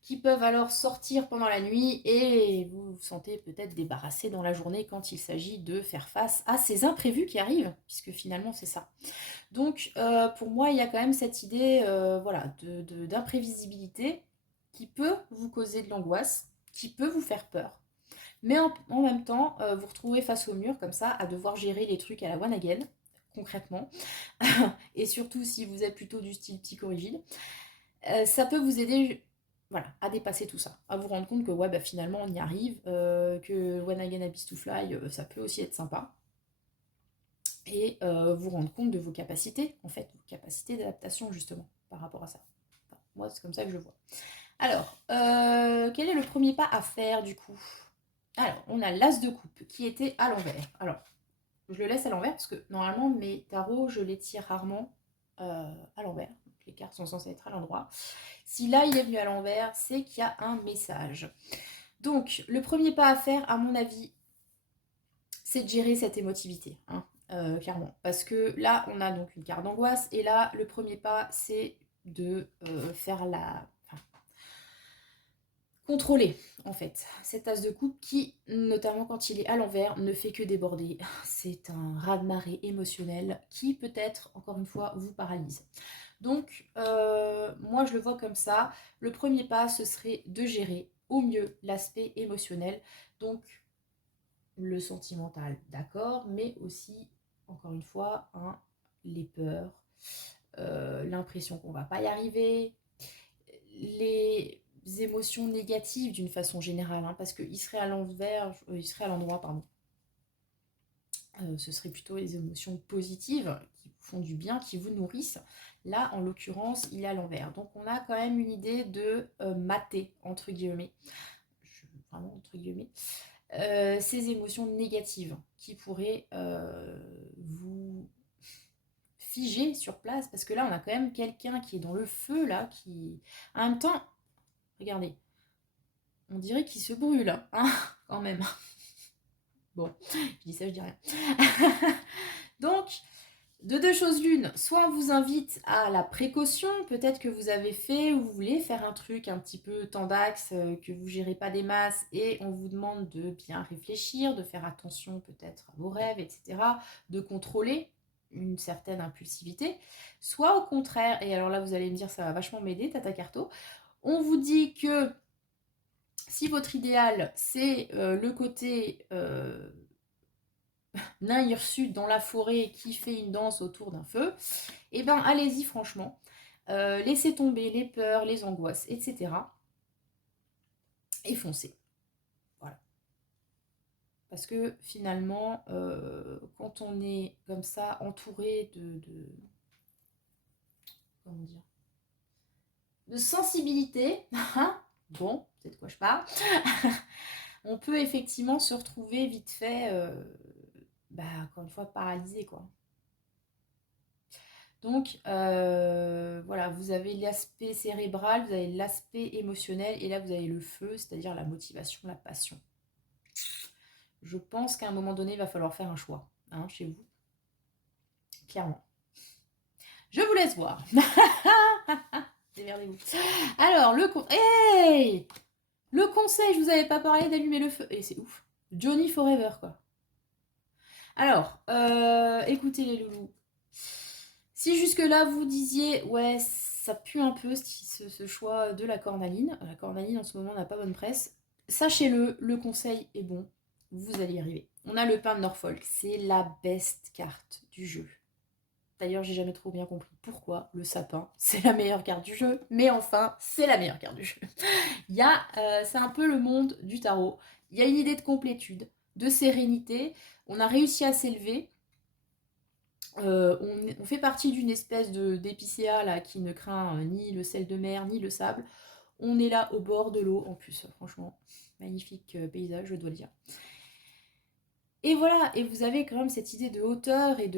qui peuvent alors sortir pendant la nuit et vous vous sentez peut-être débarrassé dans la journée quand il s'agit de faire face à ces imprévus qui arrivent, puisque finalement c'est ça. Donc pour moi, il y a quand même cette idée voilà, d'imprévisibilité qui peut vous causer de l'angoisse, qui peut vous faire peur. Mais en même temps, vous retrouvez face au mur comme ça, à devoir gérer les trucs à la one again, concrètement. Et surtout si vous êtes plutôt du style psychorigide. Ça peut vous aider voilà, à dépasser tout ça, à vous rendre compte que ouais, finalement on y arrive, que One Again Abyss to Fly, ça peut aussi être sympa. Et vous rendre compte de vos capacités, en fait, vos capacités d'adaptation justement par rapport à ça. Enfin, moi, c'est comme ça que je le vois. Alors, quel est le premier pas à faire du coup? Alors, on a l'as de coupe qui était à l'envers. Alors, je le laisse à l'envers parce que normalement, mes tarots, je les tire rarement à l'envers. Les cartes sont censées être à l'endroit. Si là, il est venu à l'envers, c'est qu'il y a un message. Donc, le premier pas à faire, à mon avis, c'est de gérer cette émotivité, hein, clairement. Parce que là, on a donc une carte d'angoisse, et là, le premier pas, c'est de faire contrôler, en fait, cette tasse de coupe qui, notamment quand il est à l'envers, ne fait que déborder. C'est un raz-de-marée émotionnel qui, peut-être, encore une fois, vous paralyse. Donc, moi, je le vois comme ça. Le premier pas, ce serait de gérer au mieux l'aspect émotionnel. Donc, le sentimental, d'accord, mais aussi, encore une fois, hein, les peurs, l'impression qu'on va pas y arriver, les émotions négatives d'une façon générale, hein, parce qu'il serait à l'envers, il serait à l'endroit, pardon. Ce serait plutôt les émotions positives qui vous font du bien, qui vous nourrissent. Là, en l'occurrence, il est à l'envers. Donc, on a quand même une idée de mater, entre guillemets. Vraiment, entre guillemets. Ces émotions négatives qui pourraient vous figer sur place. Parce que là, on a quand même quelqu'un qui est dans le feu, là, qui... En même temps, regardez, on dirait qu'il se brûle, hein, quand même. Bon, je dis ça, je dis rien. Donc, de deux choses l'une, soit on vous invite à la précaution, peut-être que vous avez fait ou vous voulez faire un truc un petit peu tendax, que vous gérez pas des masses et on vous demande de bien réfléchir, de faire attention peut-être à vos rêves, etc., de contrôler une certaine impulsivité, soit au contraire, et alors là vous allez me dire ça va vachement m'aider, Tata Carto, on vous dit que si votre idéal c'est le côté nain hirsute dans la forêt qui fait une danse autour d'un feu, eh ben allez-y franchement. Laissez tomber les peurs, les angoisses, etc. Et foncez. Voilà. Parce que finalement, quand on est comme ça, entouré comment dire, de sensibilité, bon, c'est de quoi je parle, on peut effectivement se retrouver vite fait, encore une fois, paralysé, quoi. Donc, voilà, vous avez l'aspect cérébral, vous avez l'aspect émotionnel, et là, vous avez le feu, c'est-à-dire la motivation, la passion. Je pense qu'à un moment donné, il va falloir faire un choix, hein, chez vous. Clairement. Je vous laisse voir. Démerdez-vous. Alors, hey, le conseil, je vous avais pas parlé d'allumer le feu. Et c'est ouf. Johnny Forever, quoi. Alors, écoutez les loulous. Si jusque-là, vous disiez, ouais, ça pue un peu ce choix de la cornaline. La cornaline, en ce moment, n'a pas bonne presse. Sachez-le, le conseil est bon. Vous allez y arriver. On a le pain de Norfolk. C'est la best carte du jeu. D'ailleurs, j'ai jamais trop bien compris pourquoi le sapin, c'est la meilleure carte du jeu. Mais enfin, c'est la meilleure carte du jeu. C'est un peu le monde du tarot. Il y a une idée de complétude, de sérénité. On a réussi à s'élever. On fait partie d'une espèce d'épicéa là qui ne craint ni le sel de mer ni le sable. On est là au bord de l'eau en plus, franchement, magnifique paysage, je dois le dire. Et voilà, et vous avez quand même cette idée de hauteur et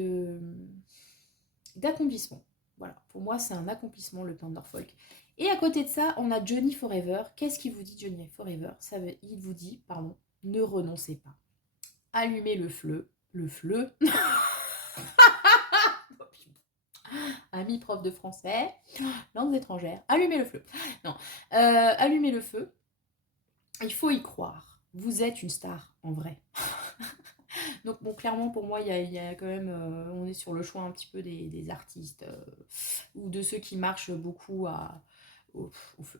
d'accomplissement. Voilà, pour moi c'est un accomplissement le pain de Norfolk. Et à côté de ça, on a Johnny Forever. Qu'est-ce qu'il vous dit Johnny Forever? Il vous dit, pardon, ne renoncez pas. Allumez le feu. Le feu. Ami prof de français, langues étrangères, allumez le feu. Non, allumez le feu. Il faut y croire. Vous êtes une star, en vrai. Donc bon, clairement pour moi, il y a quand même, on est sur le choix un petit peu des artistes ou de ceux qui marchent beaucoup au feu.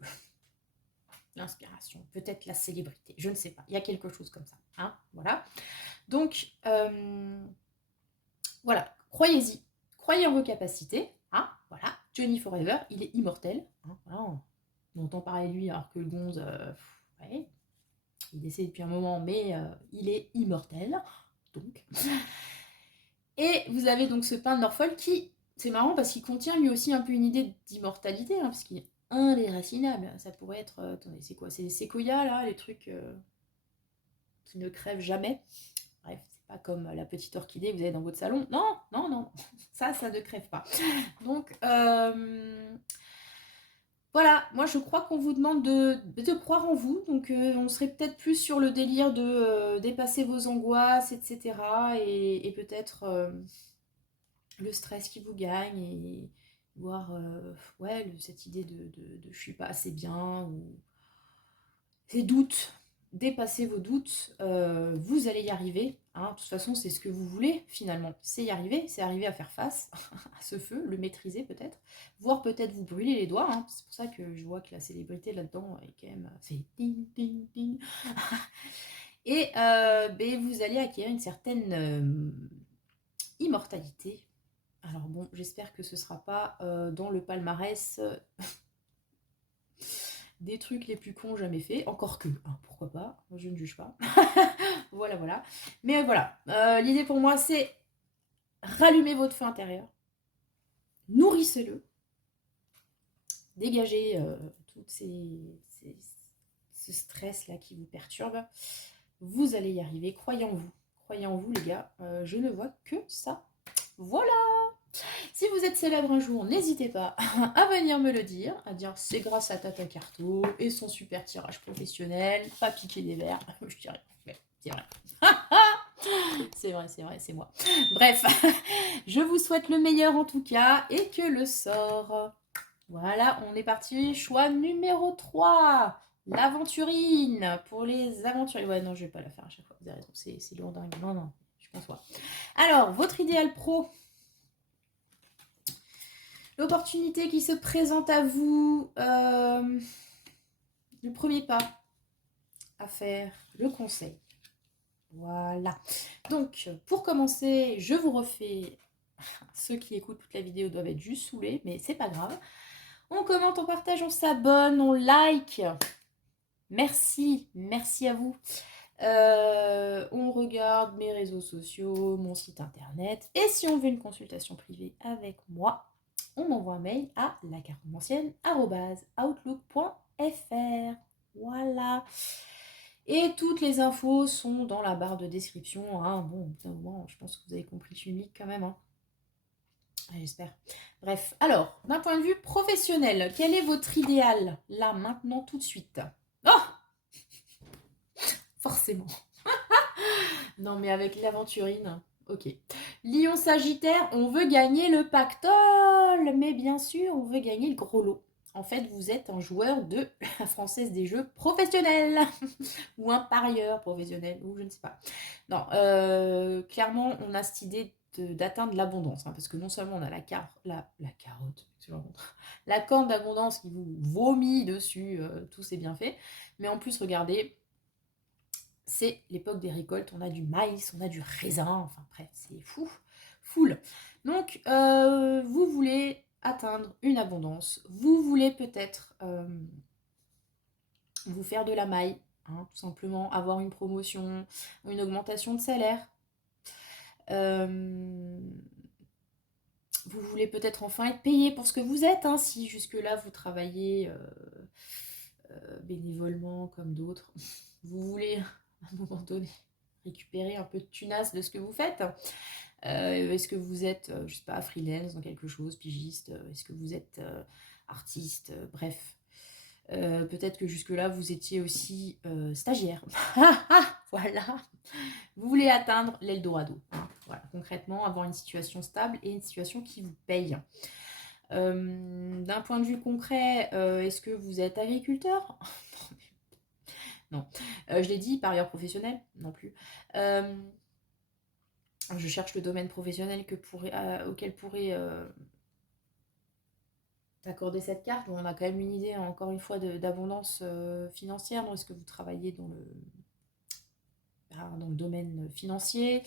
L'inspiration, peut-être la célébrité, je ne sais pas. Il y a quelque chose comme ça, hein, voilà. Donc voilà, croyez-y, croyez en vos capacités, hein, voilà. Johnny Forever, il est immortel, hein, voilà. On entend parler de lui alors que le Gonze, ouais, il décède depuis un moment, mais il est immortel, donc. Et vous avez donc ce pain de Norfolk qui, c'est marrant parce qu'il contient lui aussi un peu une idée d'immortalité, hein, parce qu'il est indéracinable. Ça pourrait être, attendez, c'est quoi? C'est les séquoias là, les trucs qui ne crèvent jamais. Bref, c'est pas comme la petite orchidée que vous avez dans votre salon. Non, non, non, ça ne crève pas. Donc, voilà, moi je crois qu'on vous demande de croire en vous, donc on serait peut-être plus sur le délire de dépasser vos angoisses, etc. Et peut-être le stress qui vous gagne et voir ouais, cette idée de je suis pas assez bien, ou ces doutes, dépasser vos doutes, vous allez y arriver, hein. De toute façon c'est ce que vous voulez finalement, c'est y arriver, c'est arriver à faire face à ce feu, le maîtriser peut-être, voire peut-être vous brûler les doigts, hein. C'est pour ça que je vois que la célébrité là-dedans est quand même, c'est ding ding ding. Et vous allez acquérir une certaine immortalité. Alors bon, j'espère que ce sera pas dans le palmarès des trucs les plus cons jamais faits, encore que, hein, pourquoi pas, je ne juge pas. Voilà, voilà. Mais voilà, l'idée pour moi c'est rallumer votre feu intérieur, nourrissez-le, dégagez tout ce stress là qui vous perturbe. Vous allez y arriver, croyez en vous les gars, je ne vois que ça. Voilà. Si vous êtes célèbre un jour, n'hésitez pas à venir me le dire, à dire c'est grâce à Tata Carto et son super tirage professionnel, pas piquer des verres, je dirais, mais c'est vrai. C'est vrai, c'est moi. Bref, je vous souhaite le meilleur en tout cas et que le sort. Voilà, on est parti. Choix numéro 3. L'aventurine. Pour les aventuriers. Ouais, non, je vais pas la faire à chaque fois. Vous avez raison, c'est lourdingue. Non, non, je conçois. Alors, votre idéal pro. L'opportunité qui se présente à vous. Le premier pas à faire, le conseil. Voilà. Donc, pour commencer, je vous refais... Ceux qui écoutent toute la vidéo doivent être juste saoulés, mais c'est pas grave. On commente, on partage, on s'abonne, on like. Merci, merci à vous. On regarde mes réseaux sociaux, mon site internet. Et si on veut une consultation privée avec moi, on m'envoie un mail à lacarromancienne@outlook.fr. Voilà. Et toutes les infos sont dans la barre de description. Hein. Bon, au bout d'un moment, je pense que vous avez compris le chimique quand même. Hein. J'espère. Bref, alors, d'un point de vue professionnel, quel est votre idéal là, maintenant, tout de suite? Oh, forcément. Non, mais avec l'aventurine, ok. Lion Sagittaire, on veut gagner le pactole, mais bien sûr, on veut gagner le gros lot. En fait, vous êtes un joueur de la Française des Jeux professionnel ou un parieur professionnel, ou je ne sais pas. Non, clairement, on a cette idée d'atteindre l'abondance, hein, parce que non seulement on a la carotte, la corne d'abondance qui vous vomit dessus tous ces bienfaits, mais en plus, regardez, c'est l'époque des récoltes, on a du maïs, on a du raisin, enfin bref, c'est fou, full. Donc, vous voulez atteindre une abondance, vous voulez peut-être vous faire de la maille, hein, tout simplement avoir une promotion, une augmentation de salaire. Vous voulez peut-être enfin être payé pour ce que vous êtes, hein, si jusque-là vous travaillez bénévolement comme d'autres. Vous voulez à un moment donné récupérer un peu de tunasse de ce que vous faites. Est-ce que vous êtes, je sais pas, freelance dans quelque chose, pigiste? Est-ce que vous êtes artiste? Bref. Peut-être que jusque-là, vous étiez aussi stagiaire. Voilà. Vous voulez atteindre l'Eldorado. Hein. Voilà. Concrètement, avoir une situation stable et une situation qui vous paye. D'un point de vue concret, est-ce que vous êtes agriculteur? Non. Je l'ai dit, parieur professionnel? Non plus. Je cherche le domaine professionnel auquel pourrait accorder cette carte. Bon, on a quand même une idée, encore une fois, d'abondance financière. Donc, est-ce que vous travaillez dans le domaine financier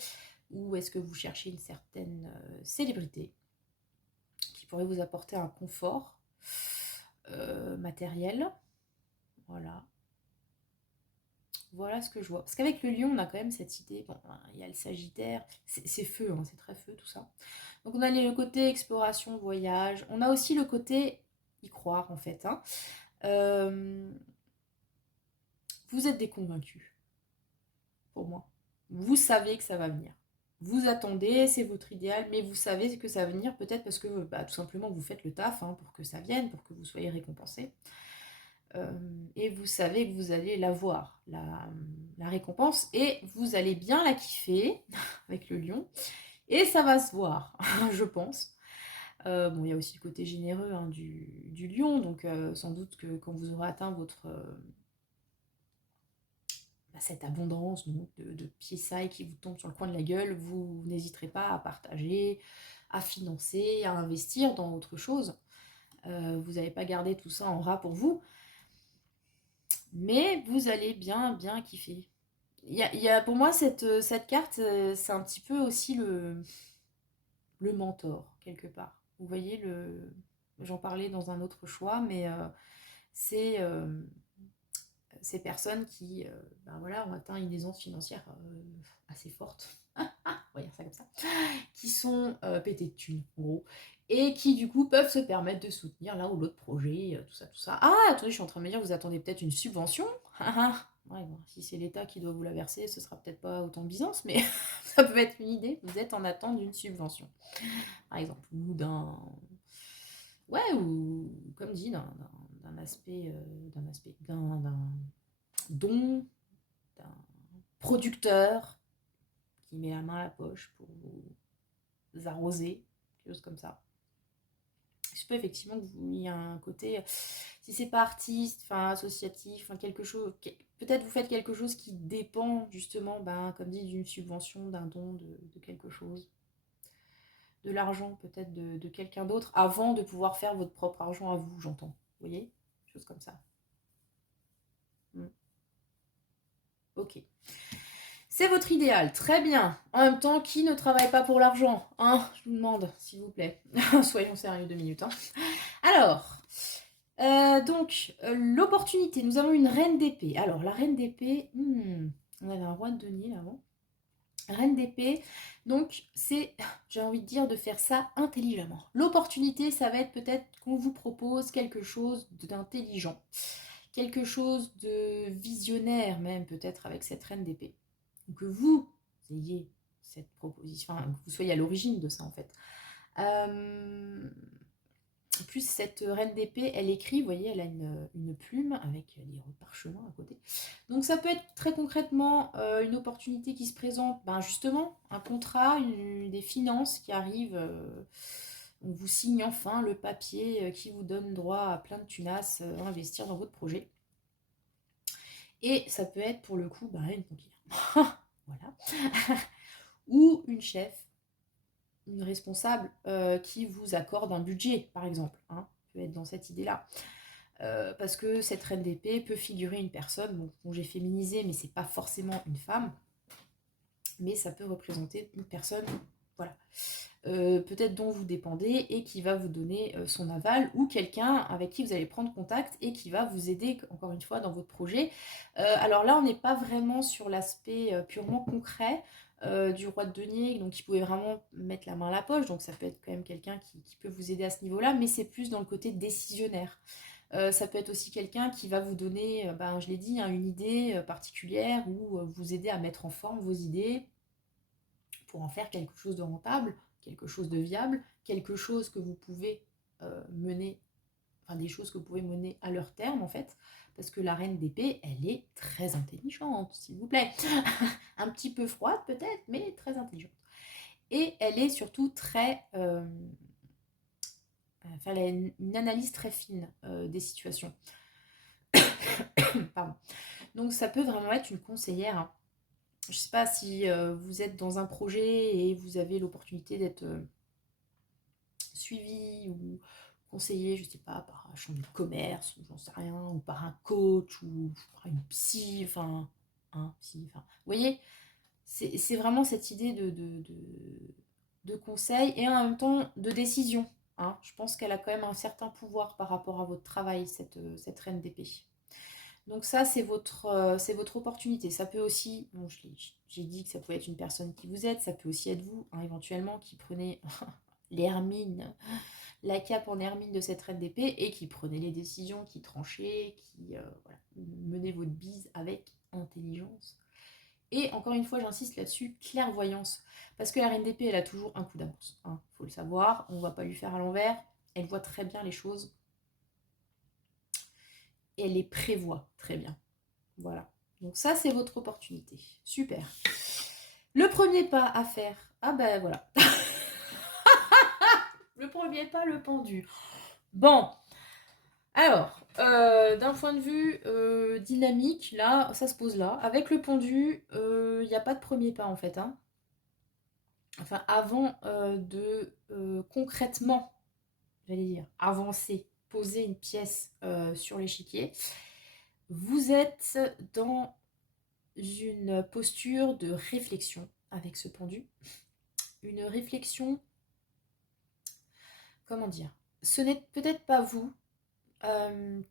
ou est-ce que vous cherchez une certaine célébrité qui pourrait vous apporter un confort matériel? Voilà. Voilà ce que je vois. Parce qu'avec le lion, on a quand même cette idée. Bon, il y a le sagittaire. C'est feu, hein, c'est très feu tout ça. Donc on a le côté exploration, voyage. On a aussi le côté y croire en fait. Hein. Vous êtes des convaincus, pour moi. Vous savez que ça va venir. Vous attendez, c'est votre idéal, mais vous savez que ça va venir peut-être parce que tout simplement vous faites le taf hein, pour que ça vienne, pour que vous soyez récompensé. Et vous savez que vous allez l'avoir, la récompense, et vous allez bien la kiffer avec le lion, et ça va se voir, je pense. Bon, il y a aussi le côté généreux hein, du lion, donc sans doute que quand vous aurez atteint cette abondance donc, de piésailles qui vous tombent sur le coin de la gueule, vous n'hésiterez pas à partager, à financer, à investir dans autre chose. Vous n'allez pas garder tout ça en rat pour vous, mais vous allez bien kiffer. Pour moi, cette carte, c'est un petit peu aussi le mentor, quelque part. Vous voyez, j'en parlais dans un autre choix, mais c'est ces personnes qui voilà, ont atteint une aisance financière assez forte, on va dire ça comme ça, qui sont pétés de thunes, en gros, et qui du coup peuvent se permettre de soutenir l'un ou l'autre projet, tout ça, tout ça. Ah, attendez, je suis en train de me dire, vous attendez peut-être une subvention. Ouais, bon, si c'est l'État qui doit vous la verser, ce sera peut-être pas autant de Byzance, mais ça peut être une idée. Vous êtes en attente d'une subvention, par exemple, ou ouais, ou comme dit, d'un don, d'un producteur qui met la main à la poche pour vous arroser, quelque chose comme ça. Je peux effectivement qu'il y a un côté, si c'est pas artiste, enfin associatif, enfin quelque chose, peut-être vous faites quelque chose qui dépend justement, comme dit, d'une subvention, d'un don, de quelque chose, de l'argent peut-être de quelqu'un d'autre, avant de pouvoir faire votre propre argent à vous, j'entends. Vous voyez, chose comme ça. Ok. C'est votre idéal, très bien. En même temps, qui ne travaille pas pour l'argent, hein? Je vous demande, s'il vous plaît. Soyons sérieux 2 minutes, hein. Alors, l'opportunité, nous avons une reine d'épée. Alors, la reine d'épée, on avait un roi de denier là avant. Reine d'épée, donc c'est, j'ai envie de dire, de faire ça intelligemment. L'opportunité, ça va être peut-être qu'on vous propose quelque chose d'intelligent, quelque chose de visionnaire même, peut-être avec cette reine d'épée. Ou que vous ayez cette proposition, enfin, que vous soyez à l'origine de ça en fait. Plus cette reine d'épée, elle écrit, vous voyez, elle a une plume avec des parchemins à côté. Donc ça peut être très concrètement une opportunité qui se présente, ben justement, un contrat, des finances qui arrivent, on vous signe enfin le papier qui vous donne droit à plein de tunas à investir dans votre projet. Et ça peut être pour le coup ben, une pompière. Voilà. Ou une chef, une responsable qui vous accorde un budget, par exemple. Hein, peut être dans cette idée-là. Parce que cette reine d'épée peut figurer une personne, bon, dont j'ai féminisé, mais c'est pas forcément une femme, mais ça peut représenter une personne, voilà, peut-être dont vous dépendez et qui va vous donner son aval, ou quelqu'un avec qui vous allez prendre contact et qui va vous aider, encore une fois, dans votre projet. Alors là, on n'est pas vraiment sur l'aspect purement concret du roi de denier, donc il pouvait vraiment mettre la main à la poche, donc ça peut être quand même quelqu'un qui peut vous aider à ce niveau-là, mais c'est plus dans le côté décisionnaire. Ça peut être aussi quelqu'un qui va vous donner, ben, je l'ai dit, hein, une idée particulière ou vous aider à mettre en forme vos idées pour en faire quelque chose de rentable, quelque chose de viable, quelque chose que vous pouvez mener, enfin des choses que vous pouvez mener à leur terme en fait, parce que la reine d'épée, elle est très intelligente, s'il vous plaît. Un petit peu froide peut-être, mais très intelligente. Et elle est surtout très... enfin, elle a une analyse très fine des situations. Pardon. Donc ça peut vraiment être une conseillère. Hein. Je ne sais pas si vous êtes dans un projet et vous avez l'opportunité d'être suivi ou conseillé, je ne sais pas, par un chambre de commerce, ou j'en sais rien, ou par un coach, ou par une psy, enfin, un psy, enfin, vous voyez, c'est vraiment cette idée de conseil et en même temps de décision. Hein. Je pense qu'elle a quand même un certain pouvoir par rapport à votre travail, cette reine d'épée. Donc ça, c'est votre opportunité. Ça peut aussi, bon, j'ai dit que ça pouvait être une personne qui vous aide, ça peut aussi être vous, hein, éventuellement, qui prenez l'hermine, la cape en hermine de cette reine d'épée et qui prenait les décisions, qui tranchait, qui voilà, menait votre bise avec intelligence. Et encore une fois, j'insiste là-dessus, clairvoyance. Parce que la reine d'épée, elle a toujours un coup d'avance. Hein, faut le savoir, on ne va pas lui faire à l'envers. Elle voit très bien les choses. Et elle les prévoit très bien. Voilà. Donc ça, c'est votre opportunité. Super. Le premier pas à faire. Ah ben voilà. Le premier pas, le pendu. Bon. Alors, d'un point de vue dynamique, là, ça se pose là. Avec le pendu, il n'y a pas de premier pas en fait. Hein. Enfin, avant de concrètement, j'allais dire, avancer, poser une pièce sur l'échiquier, vous êtes dans une posture de réflexion avec ce pendu. Une réflexion, comment dire, ce n'est peut-être pas vous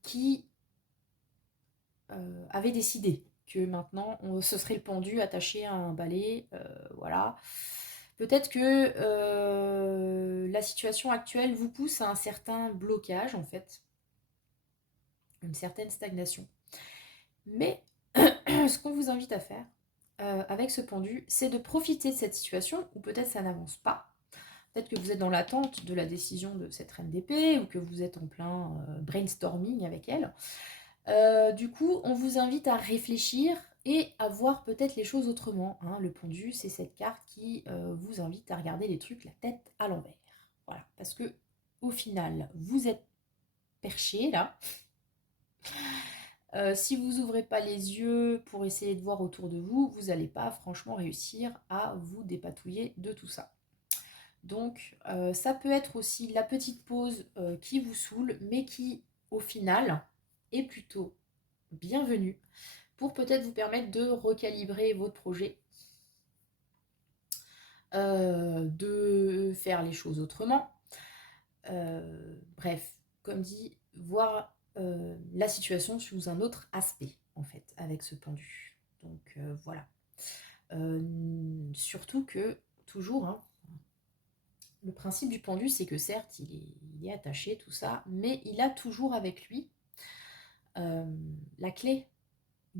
qui avez décidé que maintenant ce serait le pendu attaché à un balai, voilà. Peut-être que la situation actuelle vous pousse à un certain blocage en fait, une certaine stagnation. Mais ce qu'on vous invite à faire avec ce pendu, c'est de profiter de cette situation où peut-être ça n'avance pas. Peut-être que vous êtes dans l'attente de la décision de cette reine d'épée ou que vous êtes en plein brainstorming avec elle. Du coup, on vous invite à réfléchir et à voir peut-être les choses autrement. Hein. Le pendu, c'est cette carte qui vous invite à regarder les trucs la tête à l'envers. Voilà, parce que au final, vous êtes perché là. Si vous n'ouvrez pas les yeux pour essayer de voir autour de vous, vous n'allez pas franchement réussir à vous dépatouiller de tout ça. Donc ça peut être aussi la petite pause qui vous saoule, mais qui au final est plutôt bienvenue pour peut-être vous permettre de recalibrer votre projet de faire les choses autrement. Bref, comme dit, voir la situation sous un autre aspect, en fait, avec ce pendu. Donc voilà. Surtout que, toujours, hein, le principe du pendu, c'est que certes, il est attaché, tout ça, mais il a toujours avec lui euh, la clé,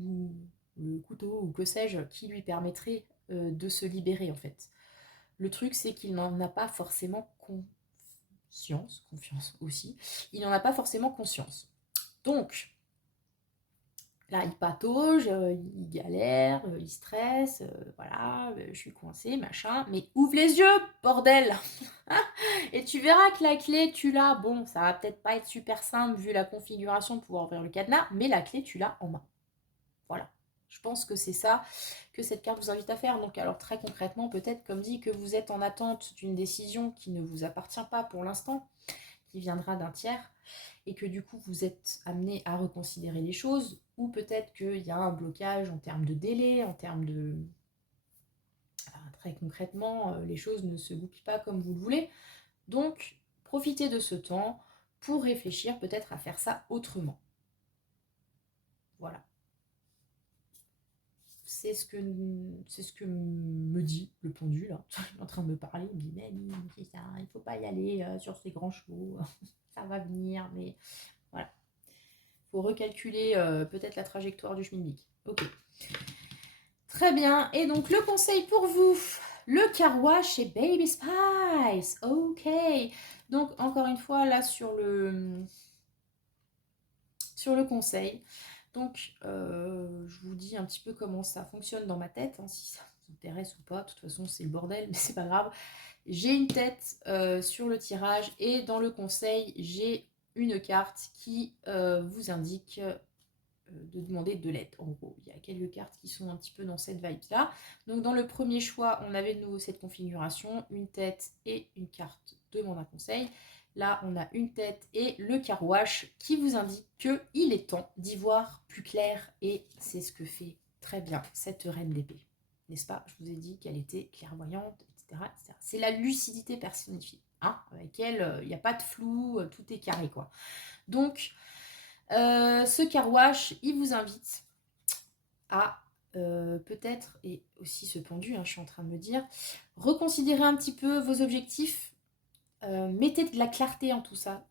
ou le couteau, ou que sais-je, qui lui permettrait de se libérer, en fait. Le truc, c'est qu'il n'en a pas forcément confiance aussi, il n'en a pas forcément conscience. Donc, là, il patauge, il galère, il stresse, voilà, je suis coincée, machin, mais ouvre les yeux, bordel. Et tu verras que la clé, tu l'as, bon, ça va peut-être pas être super simple vu la configuration de pouvoir ouvrir le cadenas, mais la clé, tu l'as en main. Voilà. Je pense que c'est ça que cette carte vous invite à faire. Donc alors très concrètement, peut-être comme dit que vous êtes en attente d'une décision qui ne vous appartient pas pour l'instant, qui viendra d'un tiers, et que du coup vous êtes amené à reconsidérer les choses, ou peut-être qu'il y a un blocage en termes de délai, en termes de... Enfin, très concrètement, les choses ne se goupillent pas comme vous le voulez. Donc profitez de ce temps pour réfléchir peut-être à faire ça autrement. Voilà. C'est ce que me dit le pendu, là. Il est en train de me parler, il me dit, mais oui, c'est ça, il ne faut pas y aller sur ces grands chevaux, ça va venir, mais voilà. Il faut recalculer peut-être la trajectoire du schmilblick. Ok. Très bien, et donc le conseil pour vous, le carouage chez Baby Spice. Ok. Donc encore une fois, là sur le conseil, donc, je vous dis un petit peu comment ça fonctionne dans ma tête, hein, si ça vous intéresse ou pas. De toute façon, c'est le bordel, mais c'est pas grave. J'ai une tête sur le tirage et dans le conseil, j'ai une carte qui vous indique de demander de l'aide. En gros, il y a quelques cartes qui sont un petit peu dans cette vibe-là. Donc, dans le premier choix, on avait de nouveau cette configuration, une tête et une carte demande un conseil. Là, on a une tête et le carouage qui vous indique qu'il est temps d'y voir plus clair. Et c'est ce que fait très bien cette reine d'épée. N'est-ce pas? Je vous ai dit qu'elle était clairvoyante, etc. etc. C'est la lucidité personnifiée, hein, avec elle, il n'y a pas de flou, tout est carré, quoi. Donc, ce carouage, il vous invite à peut-être, et aussi ce pendu, hein, je suis en train de me dire, reconsidérer un petit peu vos objectifs. Mettez de la clarté en tout ça.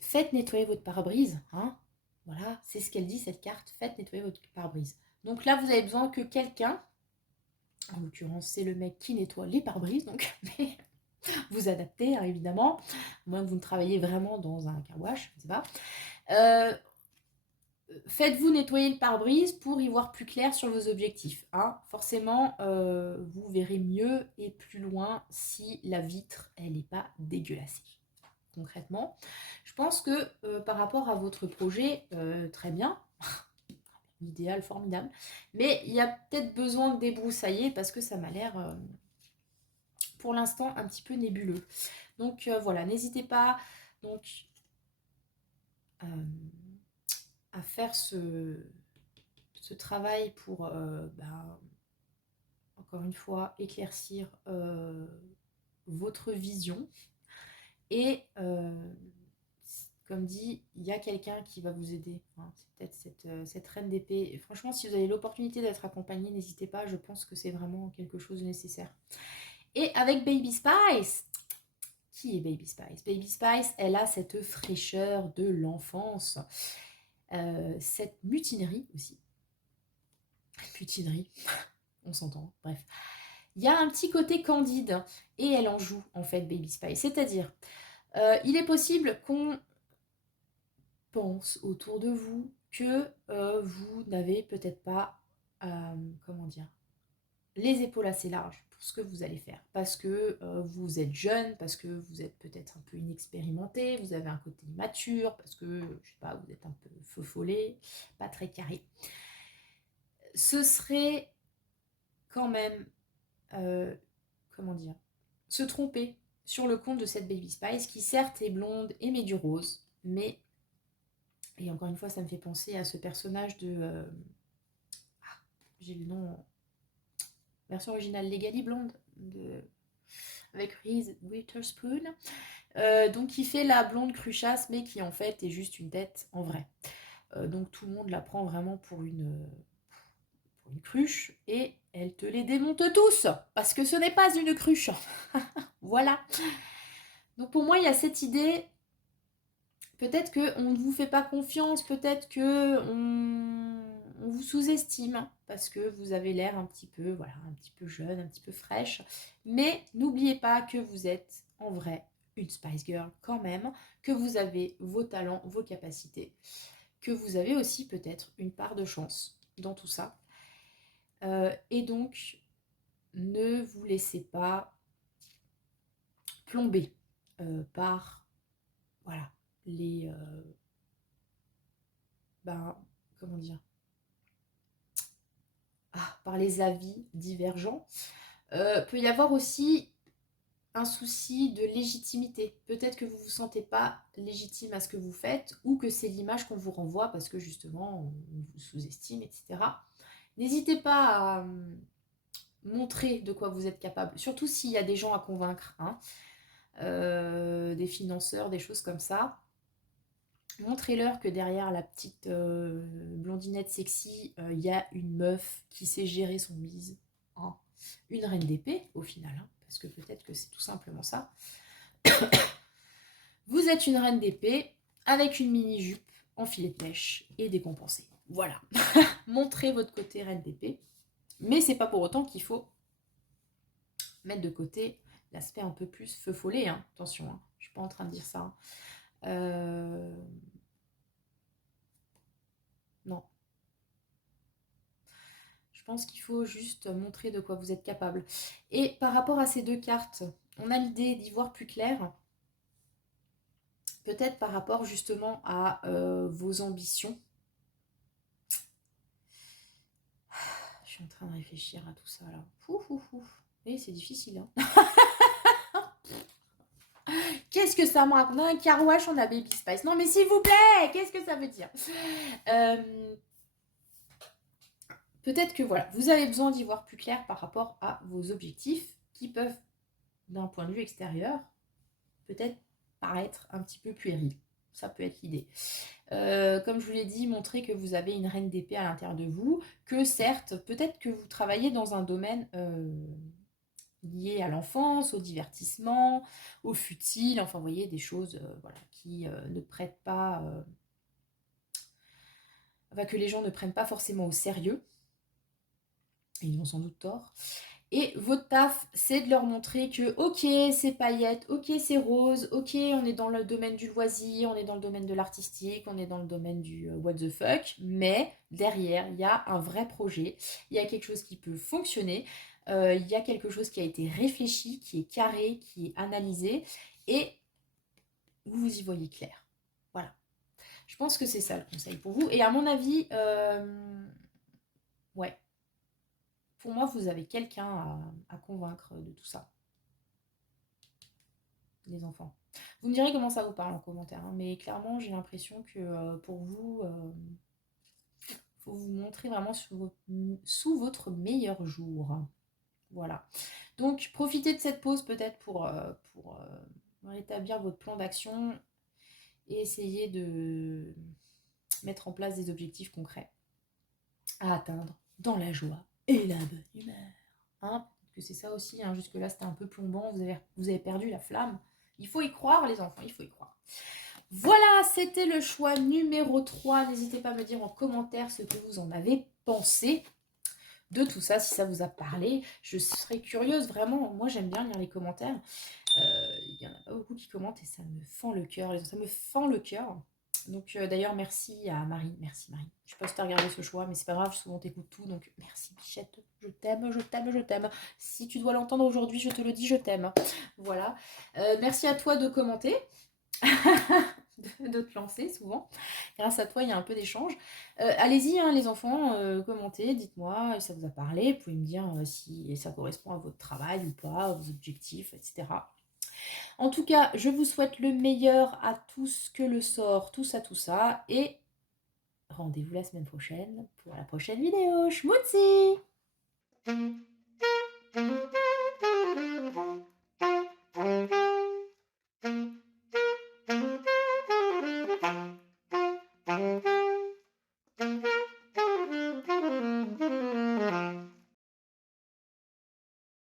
Faites nettoyer votre pare-brise. Hein. Voilà, c'est ce qu'elle dit cette carte. Faites nettoyer votre pare-brise. Donc là, vous avez besoin que quelqu'un, en l'occurrence, c'est le mec qui nettoie les pare-brises, donc vous adaptez, hein, évidemment, à moins que vous ne travaillez vraiment dans un car wash, je ne sais pas. Faites-vous nettoyer le pare-brise pour y voir plus clair sur vos objectifs. Hein. Forcément, vous verrez mieux et plus loin si la vitre, elle n'est pas dégueulassée. Concrètement, je pense que par rapport à votre projet, très bien, idéal, formidable, mais il y a peut-être besoin de débroussailler parce que ça m'a l'air, pour l'instant, un petit peu nébuleux. Donc voilà, n'hésitez pas donc, à faire ce travail pour, encore une fois, éclaircir votre vision. Et comme dit, il y a quelqu'un qui va vous aider. Hein. C'est peut-être cette reine d'épée. Et franchement, si vous avez l'opportunité d'être accompagné, n'hésitez pas. Je pense que c'est vraiment quelque chose de nécessaire. Et avec Baby Spice, qui est Baby Spice? Baby Spice, elle a cette fraîcheur de l'enfance. Cette mutinerie aussi. Mutinerie, on s'entend, bref. Il y a un petit côté candide et elle en joue en fait Baby Spice. C'est-à-dire, il est possible qu'on pense autour de vous que vous n'avez peut-être pas, comment dire, les épaules assez larges pour ce que vous allez faire. Parce que vous êtes jeune, parce que vous êtes peut-être un peu inexpérimenté, vous avez un côté immature, parce que, je sais pas, vous êtes un peu feu follet, pas très carré. Ce serait quand même, comment dire, se tromper sur le compte de cette Baby Spice qui certes est blonde et met du rose, mais, et encore une fois ça me fait penser à ce personnage de, j'ai le nom, version originale Legally Blonde, de avec Reese Witherspoon. Donc qui fait la blonde cruchasse, mais qui en fait est juste une tête en vrai. Donc tout le monde la prend vraiment pour une cruche, et elle te les démonte tous, parce que ce n'est pas une cruche. Voilà. Donc pour moi, il y a cette idée, peut-être qu'on ne vous fait pas confiance, peut-être qu'on vous sous-estime, parce que vous avez l'air un petit peu, voilà, un petit peu jeune, un petit peu fraîche. Mais n'oubliez pas que vous êtes en vrai une Spice Girl quand même, que vous avez vos talents, vos capacités, que vous avez aussi peut-être une part de chance dans tout ça. Et donc, ne vous laissez pas plomber par, voilà, les... comment dire, par les avis divergents. Peut y avoir aussi un souci de légitimité. Peut-être que vous ne vous sentez pas légitime à ce que vous faites, ou que c'est l'image qu'on vous renvoie parce que justement on vous sous-estime, etc. N'hésitez pas à montrer de quoi vous êtes capable, surtout s'il y a des gens à convaincre, hein. Des financeurs, des choses comme ça. Montrez-leur que derrière la petite blondinette sexy, il y a une meuf qui sait gérer son bise, hein. Une reine d'épée au final, hein, parce que peut-être que c'est tout simplement ça. Vous êtes une reine d'épée avec une mini-jupe en filet de pêche et décompensée. Voilà. Montrez votre côté reine d'épée, mais c'est pas pour autant qu'il faut mettre de côté l'aspect un peu plus feu follet, hein. Attention, hein. Je suis pas en train de dire ça. Non. Je pense qu'il faut juste montrer de quoi vous êtes capable. Et par rapport à ces deux cartes, on a l'idée d'y voir plus clair. Peut-être par rapport justement à vos ambitions. Je suis en train de réfléchir à tout ça là. Et c'est difficile, hein. Qu'est-ce que ça me raconte? Un carouage, on a Baby Spice. Non mais s'il vous plaît, qu'est-ce que ça veut dire? Peut-être que voilà, vous avez besoin d'y voir plus clair par rapport à vos objectifs qui peuvent, d'un point de vue extérieur, peut-être paraître un petit peu puéril. Ça peut être l'idée. Comme je vous l'ai dit, montrer que vous avez une reine d'épée à l'intérieur de vous, que certes, peut-être que vous travaillez dans un domaine lié à l'enfance, au divertissement, au futile, enfin, vous voyez, des choses voilà, qui ne prêtent pas... enfin, que les gens ne prennent pas forcément au sérieux. Et ils ont sans doute tort. Et votre taf, c'est de leur montrer que, ok, c'est paillettes, ok, c'est rose, ok, on est dans le domaine du loisir, on est dans le domaine de l'artistique, on est dans le domaine du what the fuck, mais derrière, il y a un vrai projet, il y a quelque chose qui peut fonctionner, il y a quelque chose qui a été réfléchi, qui est carré, qui est analysé, et vous y voyez clair. Voilà. Je pense que c'est ça le conseil pour vous. Et à mon avis, ouais. Pour moi, vous avez quelqu'un à convaincre de tout ça. Les enfants. Vous me direz comment ça vous parle en commentaire, hein, mais clairement, j'ai l'impression que pour vous, faut vous montrer vraiment sous votre meilleur jour. Voilà. Donc, profitez de cette pause peut-être pour rétablir votre plan d'action et essayer de mettre en place des objectifs concrets à atteindre dans la joie et la bonne humeur. Hein, que c'est ça aussi, hein, jusque-là c'était un peu plombant, vous avez perdu la flamme. Il faut y croire les enfants, il faut y croire. Voilà, c'était le choix numéro 3. N'hésitez pas à me dire en commentaire ce que vous en avez pensé de tout ça, si ça vous a parlé. Je serais curieuse, vraiment, moi j'aime bien lire les commentaires. Il n'y en a pas beaucoup qui commentent et ça me fend le cœur, ça me fend le cœur. Donc d'ailleurs merci à Marie, merci Marie. Je sais pas si tu as regardé ce choix, mais c'est pas grave, souvent t'écoutes tout, donc merci Bichette, je t'aime, je t'aime, je t'aime. Si tu dois l'entendre aujourd'hui, je te le dis, je t'aime. Voilà. Merci à toi de commenter, de te lancer souvent. Grâce à toi, il y a un peu d'échange. Allez-y, hein, les enfants, commentez, dites-moi si ça vous a parlé. Vous pouvez me dire si ça correspond à votre travail ou pas, à vos objectifs, etc. En tout cas, je vous souhaite le meilleur à tous que le sort, tout ça, et rendez-vous la semaine prochaine pour la prochaine vidéo. Schmoutzi!